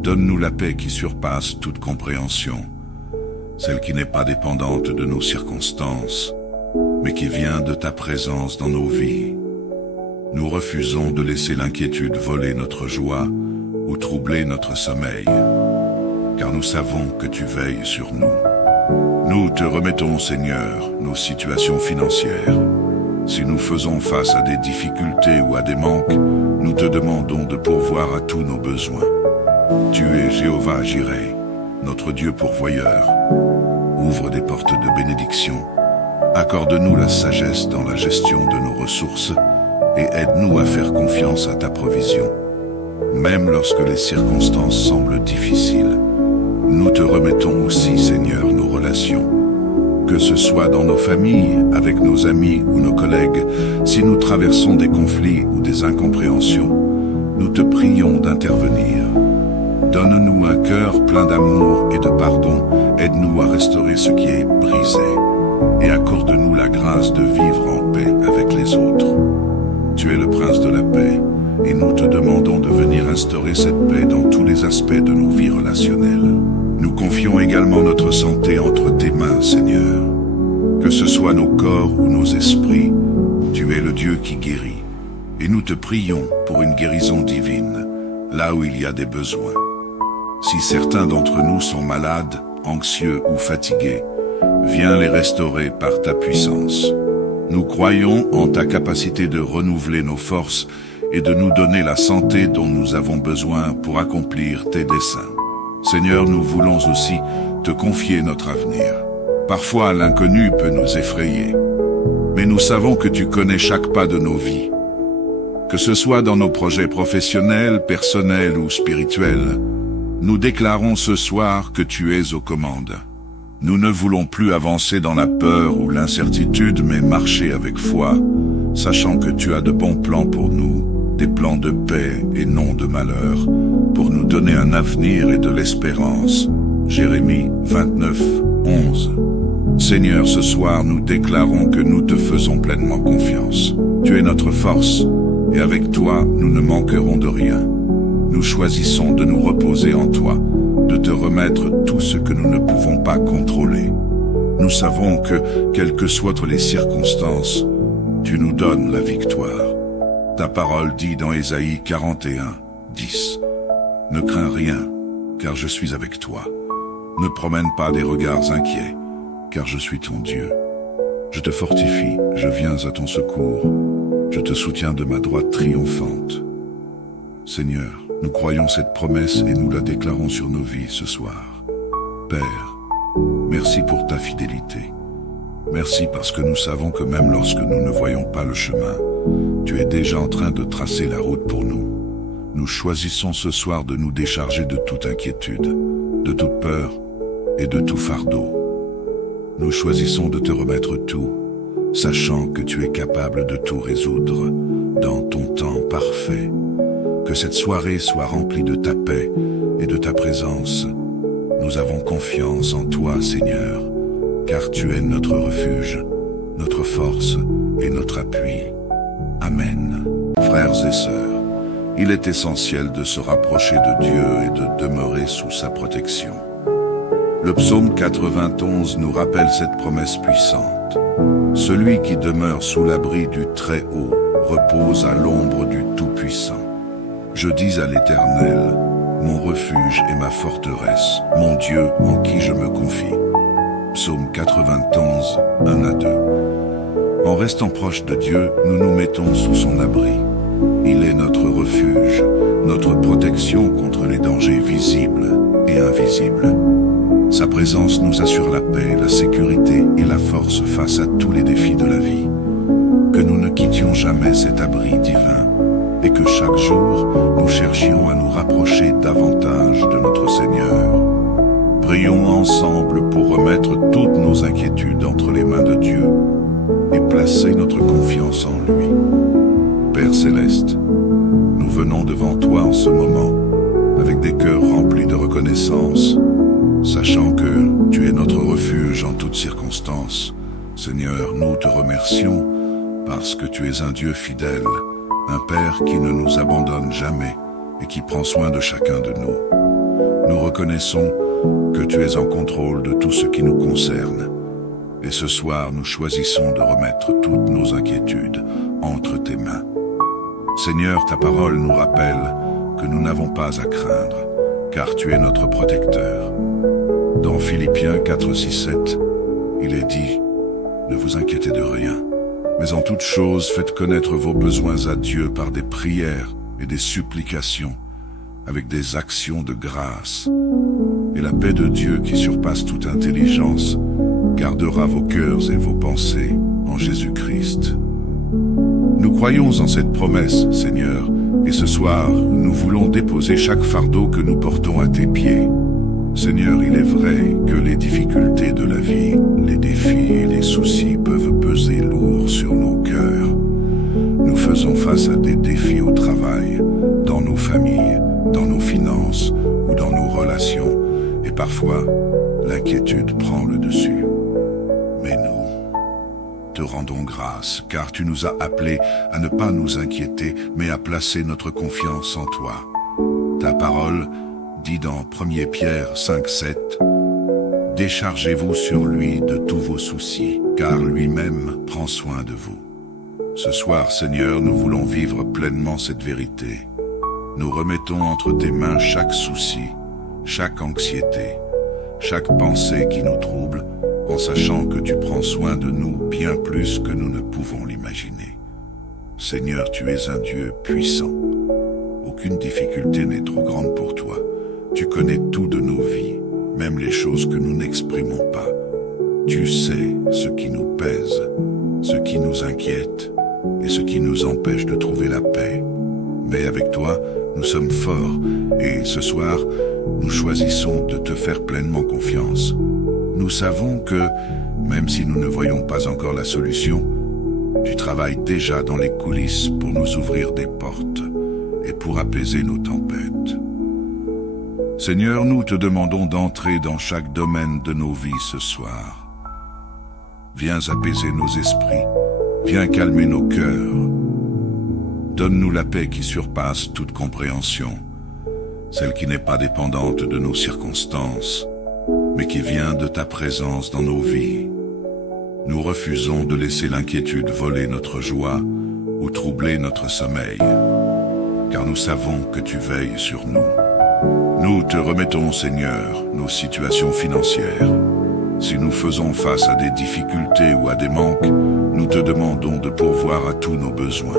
Donne-nous la paix qui surpasse toute compréhension, celle qui n'est pas dépendante de nos circonstances, mais qui vient de ta présence dans nos vies. Nous refusons de laisser l'inquiétude voler notre joie ou troubler notre sommeil, car nous savons que tu veilles sur nous. Nous te remettons, Seigneur, nos situations financières. Si nous faisons face à des difficultés ou à des manques, nous te demandons de pourvoir à tous nos besoins. Tu es Jéhovah Jireh, notre Dieu pourvoyeur. Ouvre des portes de bénédiction. Accorde-nous la sagesse dans la gestion de nos ressources et aide-nous à faire confiance à ta provision. Même lorsque les circonstances semblent difficiles, nous te remettons aussi, Seigneur, nos relations. Que ce soit dans nos familles, avec nos amis ou nos collègues, si nous traversons des conflits ou des incompréhensions, nous te prions d'intervenir. Donne-nous un cœur plein d'amour et de pardon, aide-nous à restaurer ce qui est brisé, et accorde-nous la grâce de vivre en paix avec les autres. Tu es le prince de la paix, et nous te demandons de venir instaurer cette paix dans tous les aspects de nos vies relationnelles. Nous confions également notre santé entre tes mains, Seigneur. Que ce soit nos corps ou nos esprits, tu es le Dieu qui guérit, et nous te prions pour une guérison divine, là où il y a des besoins. Si certains d'entre nous sont malades, anxieux ou fatigués, viens les restaurer par ta puissance. Nous croyons en ta capacité de renouveler nos forces et de nous donner la santé dont nous avons besoin pour accomplir tes desseins. Seigneur, nous voulons aussi te confier notre avenir. Parfois, l'inconnu peut nous effrayer, mais nous savons que tu connais chaque pas de nos vies. Que ce soit dans nos projets professionnels, personnels ou spirituels, nous déclarons ce soir que tu es aux commandes. Nous ne voulons plus avancer dans la peur ou l'incertitude, mais marcher avec foi, sachant que tu as de bons plans pour nous, des plans de paix et non de malheur, pour nous donner un avenir et de l'espérance. Jérémie 29, 11. Seigneur, ce soir nous déclarons que nous te faisons pleinement confiance. Tu es notre force, et avec toi nous ne manquerons de rien. Nous choisissons de nous reposer en toi, de te remettre tout ce que nous ne pouvons pas contrôler. Nous savons que, quelles que soient les circonstances, tu nous donnes la victoire. Ta parole dit dans Ésaïe 41, 10. Ne crains rien, car je suis avec toi. Ne promène pas des regards inquiets, car je suis ton Dieu. Je te fortifie, je viens à ton secours. Je te soutiens de ma droite triomphante. Seigneur, nous croyons cette promesse et nous la déclarons sur nos vies ce soir. Père, merci pour ta fidélité. Merci parce que nous savons que même lorsque nous ne voyons pas le chemin, tu es déjà en train de tracer la route pour nous. Nous choisissons ce soir de nous décharger de toute inquiétude, de toute peur et de tout fardeau. Nous choisissons de te remettre tout, sachant que tu es capable de tout résoudre dans ton temps parfait. Que cette soirée soit remplie de ta paix et de ta présence. Nous avons confiance en toi, Seigneur, car tu es notre refuge, notre force et notre appui. Amen. Frères et sœurs, il est essentiel de se rapprocher de Dieu et de demeurer sous sa protection. Le psaume 91 nous rappelle cette promesse puissante. Celui qui demeure sous l'abri du Très-Haut repose à l'ombre du Tout-Puissant. Je dis à l'Éternel, mon refuge et ma forteresse, mon Dieu en qui je me confie. Psaume 91, 1 à 2. En restant proche de Dieu, nous nous mettons sous son abri. Il est notre refuge, notre protection contre les dangers visibles et invisibles. Sa présence nous assure la paix, la sécurité et la force face à tous les défis de la vie. Que nous ne quittions jamais cet abri divin et que chaque jour, nous cherchions à nous rapprocher davantage de notre Seigneur. Prions ensemble pour remettre toutes nos inquiétudes entre les mains de Dieu et placer notre confiance en lui. Père Céleste, nous venons devant toi en ce moment, avec des cœurs remplis de reconnaissance, sachant que tu es notre refuge en toutes circonstances. Seigneur, nous te remercions parce que tu es un Dieu fidèle, un Père qui ne nous abandonne jamais et qui prend soin de chacun de nous. Nous reconnaissons que tu es en contrôle de tout ce qui nous concerne. Et ce soir, nous choisissons de remettre toutes nos inquiétudes entre tes mains. Seigneur, ta parole nous rappelle que nous n'avons pas à craindre, car tu es notre protecteur. Dans Philippiens 4, 6, 7, il est dit « Ne vous inquiétez de rien, mais en toute chose faites connaître vos besoins à Dieu par des prières et des supplications, avec des actions de grâce. Et la paix de Dieu qui surpasse toute intelligence gardera vos cœurs et vos pensées en Jésus-Christ. » Nous croyons en cette promesse, Seigneur, et ce soir, nous voulons déposer chaque fardeau que nous portons à tes pieds. Seigneur, il est vrai que les difficultés de la vie, les défis et les soucis peuvent peser lourd sur nos cœurs. Nous faisons face à des défis au travail, dans nos familles, dans nos finances ou dans nos relations, et parfois, l'inquiétude prend le dessus. Mais nous te rendons grâce, car tu nous as appelés à ne pas nous inquiéter, mais à placer notre confiance en toi. Ta parole dit dans 1 Pierre 5, 7, « Déchargez-vous sur lui de tous vos soucis, car lui-même prend soin de vous. » Ce soir, Seigneur, nous voulons vivre pleinement cette vérité. Nous remettons entre tes mains chaque souci, chaque anxiété, chaque pensée qui nous trouble, en sachant que tu prends soin de nous bien plus que nous ne pouvons l'imaginer. Seigneur, tu es un Dieu puissant. Aucune difficulté n'est trop grande pour toi. Tu connais tout de nos vies, même les choses que nous n'exprimons pas. Tu sais ce qui nous pèse, ce qui nous inquiète et ce qui nous empêche de trouver la paix. Mais avec toi, nous sommes forts et ce soir, nous choisissons de te faire pleinement confiance. Nous savons que, même si nous ne voyons pas encore la solution, tu travailles déjà dans les coulisses pour nous ouvrir des portes et pour apaiser nos tempêtes. Seigneur, nous te demandons d'entrer dans chaque domaine de nos vies ce soir. Viens apaiser nos esprits, viens calmer nos cœurs. Donne-nous la paix qui surpasse toute compréhension, celle qui n'est pas dépendante de nos circonstances, mais qui vient de ta présence dans nos vies. Nous refusons de laisser l'inquiétude voler notre joie ou troubler notre sommeil, car nous savons que tu veilles sur nous. Nous te remettons, Seigneur, nos situations financières. Si nous faisons face à des difficultés ou à des manques, nous te demandons de pourvoir à tous nos besoins.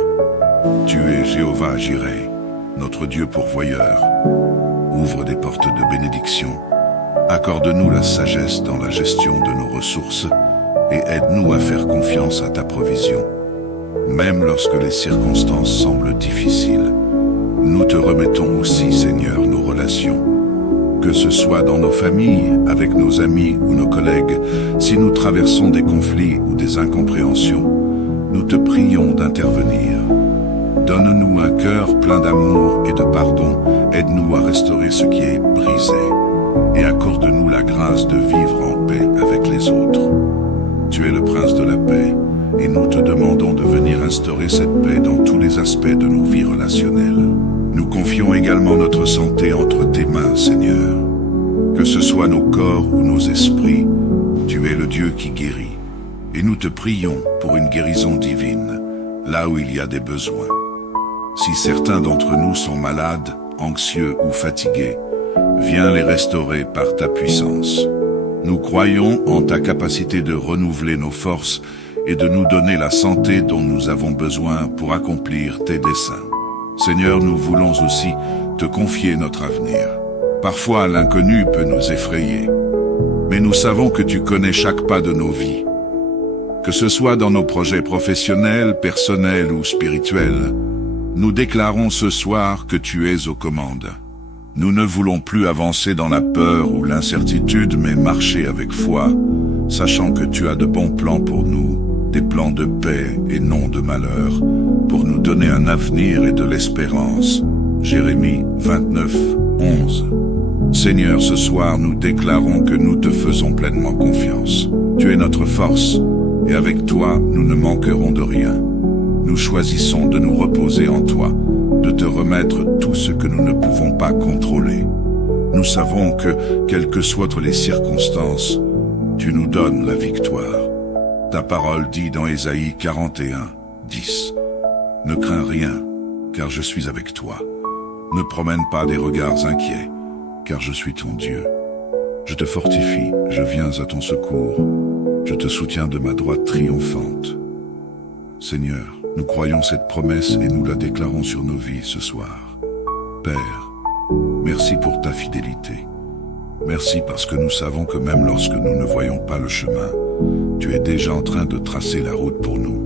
Tu es Jéhovah Jireh, notre Dieu pourvoyeur. Ouvre des portes de bénédiction. Accorde-nous la sagesse dans la gestion de nos ressources et aide-nous à faire confiance à ta provision. Même lorsque les circonstances semblent difficiles, nous te remettons aussi, Seigneur, nos relations. Que ce soit dans nos familles, avec nos amis ou nos collègues, si nous traversons des conflits ou des incompréhensions, nous te prions d'intervenir. Donne-nous un cœur plein d'amour et de pardon, aide-nous à restaurer ce qui est brisé, et accorde-nous la grâce de vivre en paix avec les autres. Tu es le prince de la paix, et nous te demandons de venir instaurer cette paix dans tous les aspects de nos vies relationnelles. Nous confions également notre santé entre tes mains, Seigneur. Que ce soit nos corps ou nos esprits, tu es le Dieu qui guérit. Et nous te prions pour une guérison divine, là où il y a des besoins. Si certains d'entre nous sont malades, anxieux ou fatigués, viens les restaurer par ta puissance. Nous croyons en ta capacité de renouveler nos forces et de nous donner la santé dont nous avons besoin pour accomplir tes desseins. Seigneur, nous voulons aussi te confier notre avenir. Parfois, l'inconnu peut nous effrayer, mais nous savons que tu connais chaque pas de nos vies. Que ce soit dans nos projets professionnels, personnels ou spirituels, nous déclarons ce soir que tu es aux commandes. Nous ne voulons plus avancer dans la peur ou l'incertitude, mais marcher avec foi, sachant que tu as de bons plans pour nous, des plans de paix et non de malheur, pour nous donner un avenir et de l'espérance. Jérémie 29, 11. Seigneur, ce soir, nous déclarons que nous te faisons pleinement confiance. Tu es notre force, et avec toi, nous ne manquerons de rien. Nous choisissons de nous reposer en toi, de te remettre tout ce que nous ne pouvons pas contrôler. Nous savons que, quelles que soient les circonstances, tu nous donnes la victoire. Ta parole dit dans Ésaïe 41, 10. Ne crains rien, car je suis avec toi. Ne promène pas des regards inquiets, car je suis ton Dieu. Je te fortifie, je viens à ton secours. Je te soutiens de ma droite triomphante. Seigneur, nous croyons cette promesse et nous la déclarons sur nos vies ce soir. Père, merci pour ta fidélité. Merci parce que nous savons que même lorsque nous ne voyons pas le chemin, tu es déjà en train de tracer la route pour nous.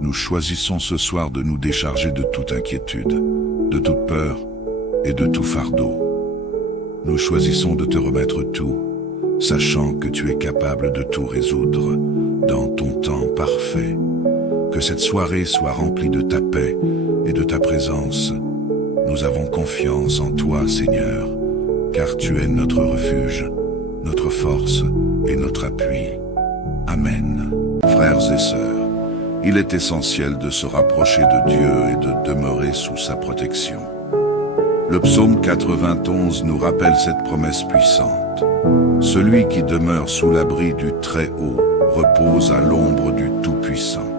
Nous choisissons ce soir de nous décharger de toute inquiétude, de toute peur et de tout fardeau. Nous choisissons de te remettre tout, sachant que tu es capable de tout résoudre dans ton temps parfait. Que cette soirée soit remplie de ta paix et de ta présence. Nous avons confiance en toi, Seigneur, car tu es notre refuge, notre force et notre appui. Amen. Frères et sœurs, il est essentiel de se rapprocher de Dieu et de demeurer sous sa protection. Le psaume 91 nous rappelle cette promesse puissante. Celui qui demeure sous l'abri du Très-Haut repose à l'ombre du Tout-Puissant.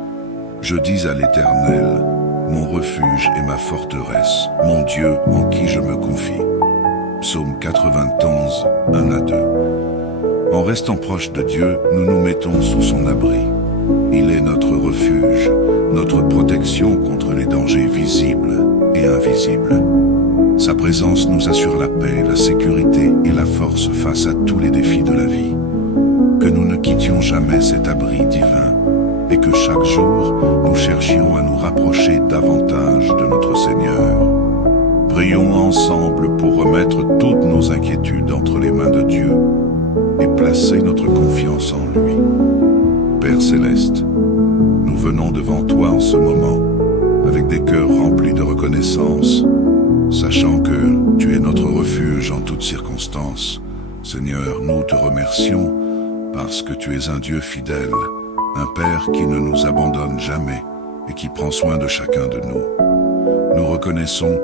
Je dis à l'Éternel, mon refuge et ma forteresse, mon Dieu en qui je me confie. Psaume 91, 1 à 2. En restant proche de Dieu, nous nous mettons sous son abri. Il est notre refuge, notre protection contre les dangers visibles et invisibles. Sa présence nous assure la paix, la sécurité et la force face à tous les défis de la vie. Que nous ne quittions jamais cet abri divin et que chaque jour, nous cherchions à nous rapprocher davantage de notre Seigneur. Prions ensemble pour remettre toutes nos inquiétudes entre les mains de Dieu et placer notre confiance en lui. Père Céleste, nous venons devant toi en ce moment, avec des cœurs remplis de reconnaissance, sachant que tu es notre refuge en toutes circonstances. Seigneur, nous te remercions parce que tu es un Dieu fidèle, un Père qui ne nous abandonne jamais et qui prend soin de chacun de nous. Nous reconnaissons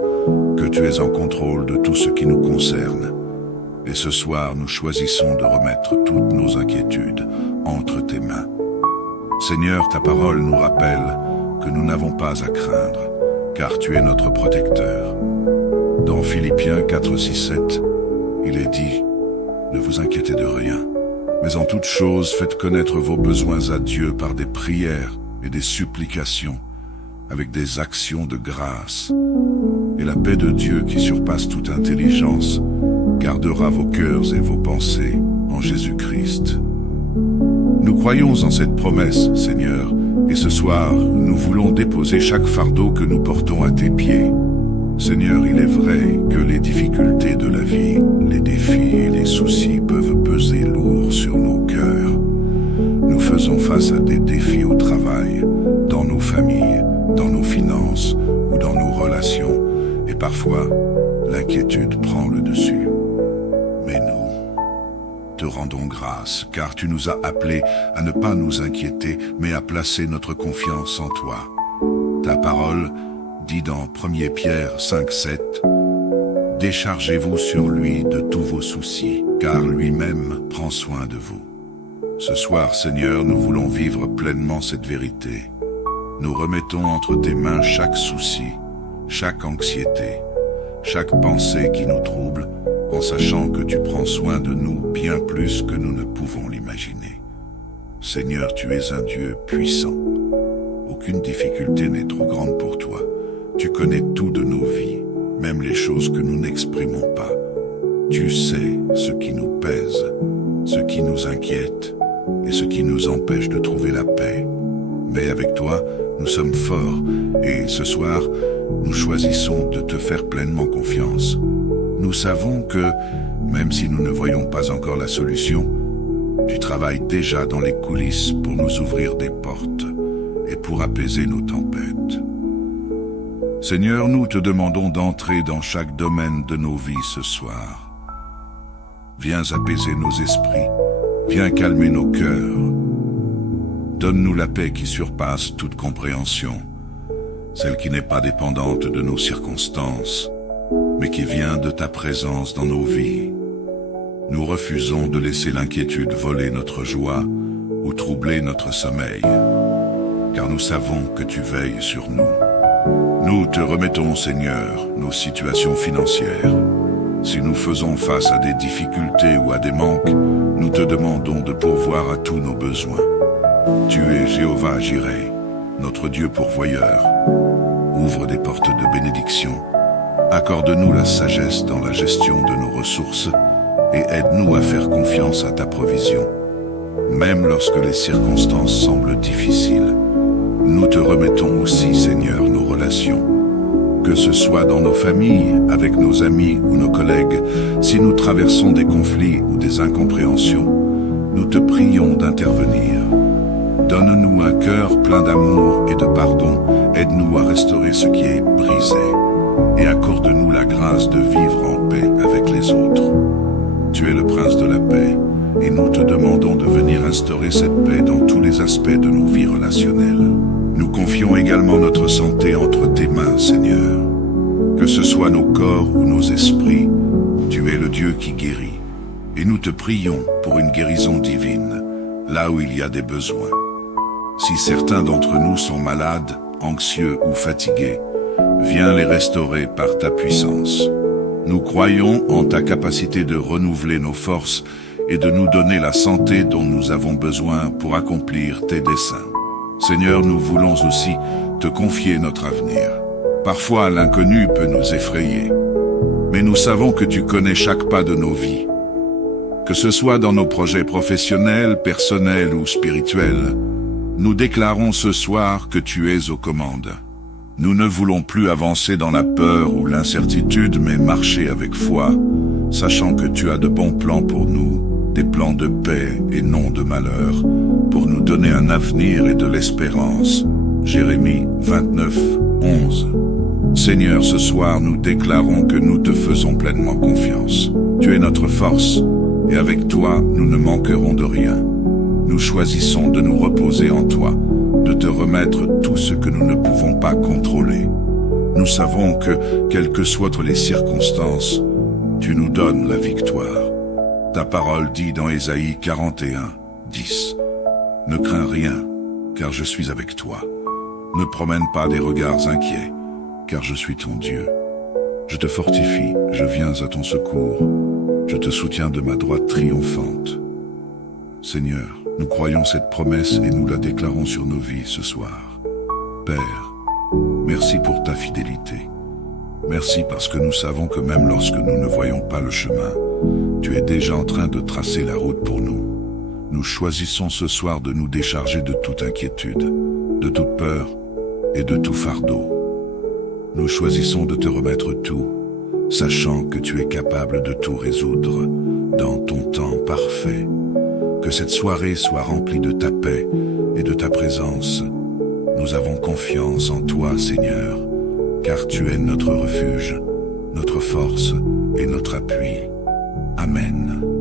que tu es en contrôle de tout ce qui nous concerne. Et ce soir, nous choisissons de remettre toutes nos inquiétudes entre tes mains. Seigneur, ta parole nous rappelle que nous n'avons pas à craindre, car tu es notre protecteur. Dans Philippiens 4, 6, 7, il est dit « Ne vous inquiétez de rien, mais en toute chose faites connaître vos besoins à Dieu par des prières et des supplications, avec des actions de grâce. Et la paix de Dieu qui surpasse toute intelligence gardera vos cœurs et vos pensées en Jésus-Christ. » Nous croyons en cette promesse, Seigneur, et ce soir, nous voulons déposer chaque fardeau que nous portons à tes pieds. Seigneur, il est vrai que les difficultés de la vie, les défis et les soucis peuvent peser lourd sur nos cœurs. Nous faisons face à des défis au travail, dans nos familles, dans nos finances ou dans nos relations, et parfois, l'inquiétude prend le dessus. Mais nous te rendons grâce, car tu nous as appelés à ne pas nous inquiéter, mais à placer notre confiance en toi. Ta parole dit dans 1 Pierre 5, 7, « Déchargez-vous sur lui de tous vos soucis, car lui-même prend soin de vous. » Ce soir, Seigneur, nous voulons vivre pleinement cette vérité. Nous remettons entre tes mains chaque souci, chaque anxiété, chaque pensée qui nous trouble, en sachant que tu prends soin de nous bien plus que nous ne pouvons l'imaginer. Seigneur, tu es un Dieu puissant. Aucune difficulté n'est trop grande pour toi. Tu connais tout de nos vies, même les choses que nous n'exprimons pas. Tu sais ce qui nous pèse, ce qui nous inquiète et ce qui nous empêche de trouver la paix. Mais avec toi, nous sommes forts et ce soir, nous choisissons de te faire pleinement confiance. Nous savons que, même si nous ne voyons pas encore la solution, tu travailles déjà dans les coulisses pour nous ouvrir des portes et pour apaiser nos tempêtes. Seigneur, nous te demandons d'entrer dans chaque domaine de nos vies ce soir. Viens apaiser nos esprits, viens calmer nos cœurs. Donne-nous la paix qui surpasse toute compréhension, celle qui n'est pas dépendante de nos circonstances, mais qui vient de ta présence dans nos vies. Nous refusons de laisser l'inquiétude voler notre joie ou troubler notre sommeil, car nous savons que tu veilles sur nous. Nous te remettons, Seigneur, nos situations financières. Si nous faisons face à des difficultés ou à des manques, nous te demandons de pourvoir à tous nos besoins. Tu es Jéhovah Jireh, notre Dieu pourvoyeur. Ouvre des portes de bénédiction. Accorde-nous la sagesse dans la gestion de nos ressources et aide-nous à faire confiance à ta provision. Même lorsque les circonstances semblent difficiles, nous te remettons aussi, Seigneur, nos relations. Que ce soit dans nos familles, avec nos amis ou nos collègues, si nous traversons des conflits ou des incompréhensions, nous te prions d'intervenir. Donne-nous un cœur plein d'amour et de pardon, aide-nous à restaurer ce qui est brisé, et accorde-nous la grâce de vivre en paix avec les autres. Tu es le prince de la paix, et nous te demandons de venir instaurer cette paix dans tous les aspects de nos vies relationnelles. Nous confions également notre santé entre tes mains, Seigneur. Que ce soit nos corps ou nos esprits, tu es le Dieu qui guérit, et nous te prions pour une guérison divine, là où il y a des besoins. Si certains d'entre nous sont malades, anxieux ou fatigués, viens les restaurer par ta puissance. Nous croyons en ta capacité de renouveler nos forces et de nous donner la santé dont nous avons besoin pour accomplir tes desseins. Seigneur, nous voulons aussi te confier notre avenir. Parfois, l'inconnu peut nous effrayer, mais nous savons que tu connais chaque pas de nos vies. Que ce soit dans nos projets professionnels, personnels ou spirituels, nous déclarons ce soir que tu es aux commandes. Nous ne voulons plus avancer dans la peur ou l'incertitude, mais marcher avec foi, sachant que tu as de bons plans pour nous, des plans de paix et non de malheur, pour nous donner un avenir et de l'espérance. Jérémie 29, 11. Seigneur, ce soir nous déclarons que nous te faisons pleinement confiance. Tu es notre force, et avec toi nous ne manquerons de rien. Nous choisissons de nous reposer en toi, de te remettre tout ce que nous ne pouvons pas contrôler. Nous savons que, quelles que soient les circonstances, tu nous donnes la victoire. Ta parole dit dans Ésaïe 41, 10. Ne crains rien, car je suis avec toi. Ne promène pas des regards inquiets, car je suis ton Dieu. Je te fortifie, je viens à ton secours. Je te soutiens de ma droite triomphante. Seigneur, nous croyons cette promesse et nous la déclarons sur nos vies ce soir. Père, merci pour ta fidélité. Merci parce que nous savons que même lorsque nous ne voyons pas le chemin, tu es déjà en train de tracer la route pour nous. Nous choisissons ce soir de nous décharger de toute inquiétude, de toute peur et de tout fardeau. Nous choisissons de te remettre tout, sachant que tu es capable de tout résoudre dans ton temps parfait. Que cette soirée soit remplie de ta paix et de ta présence. Nous avons confiance en toi, Seigneur, car tu es notre refuge, notre force et notre appui. Amen.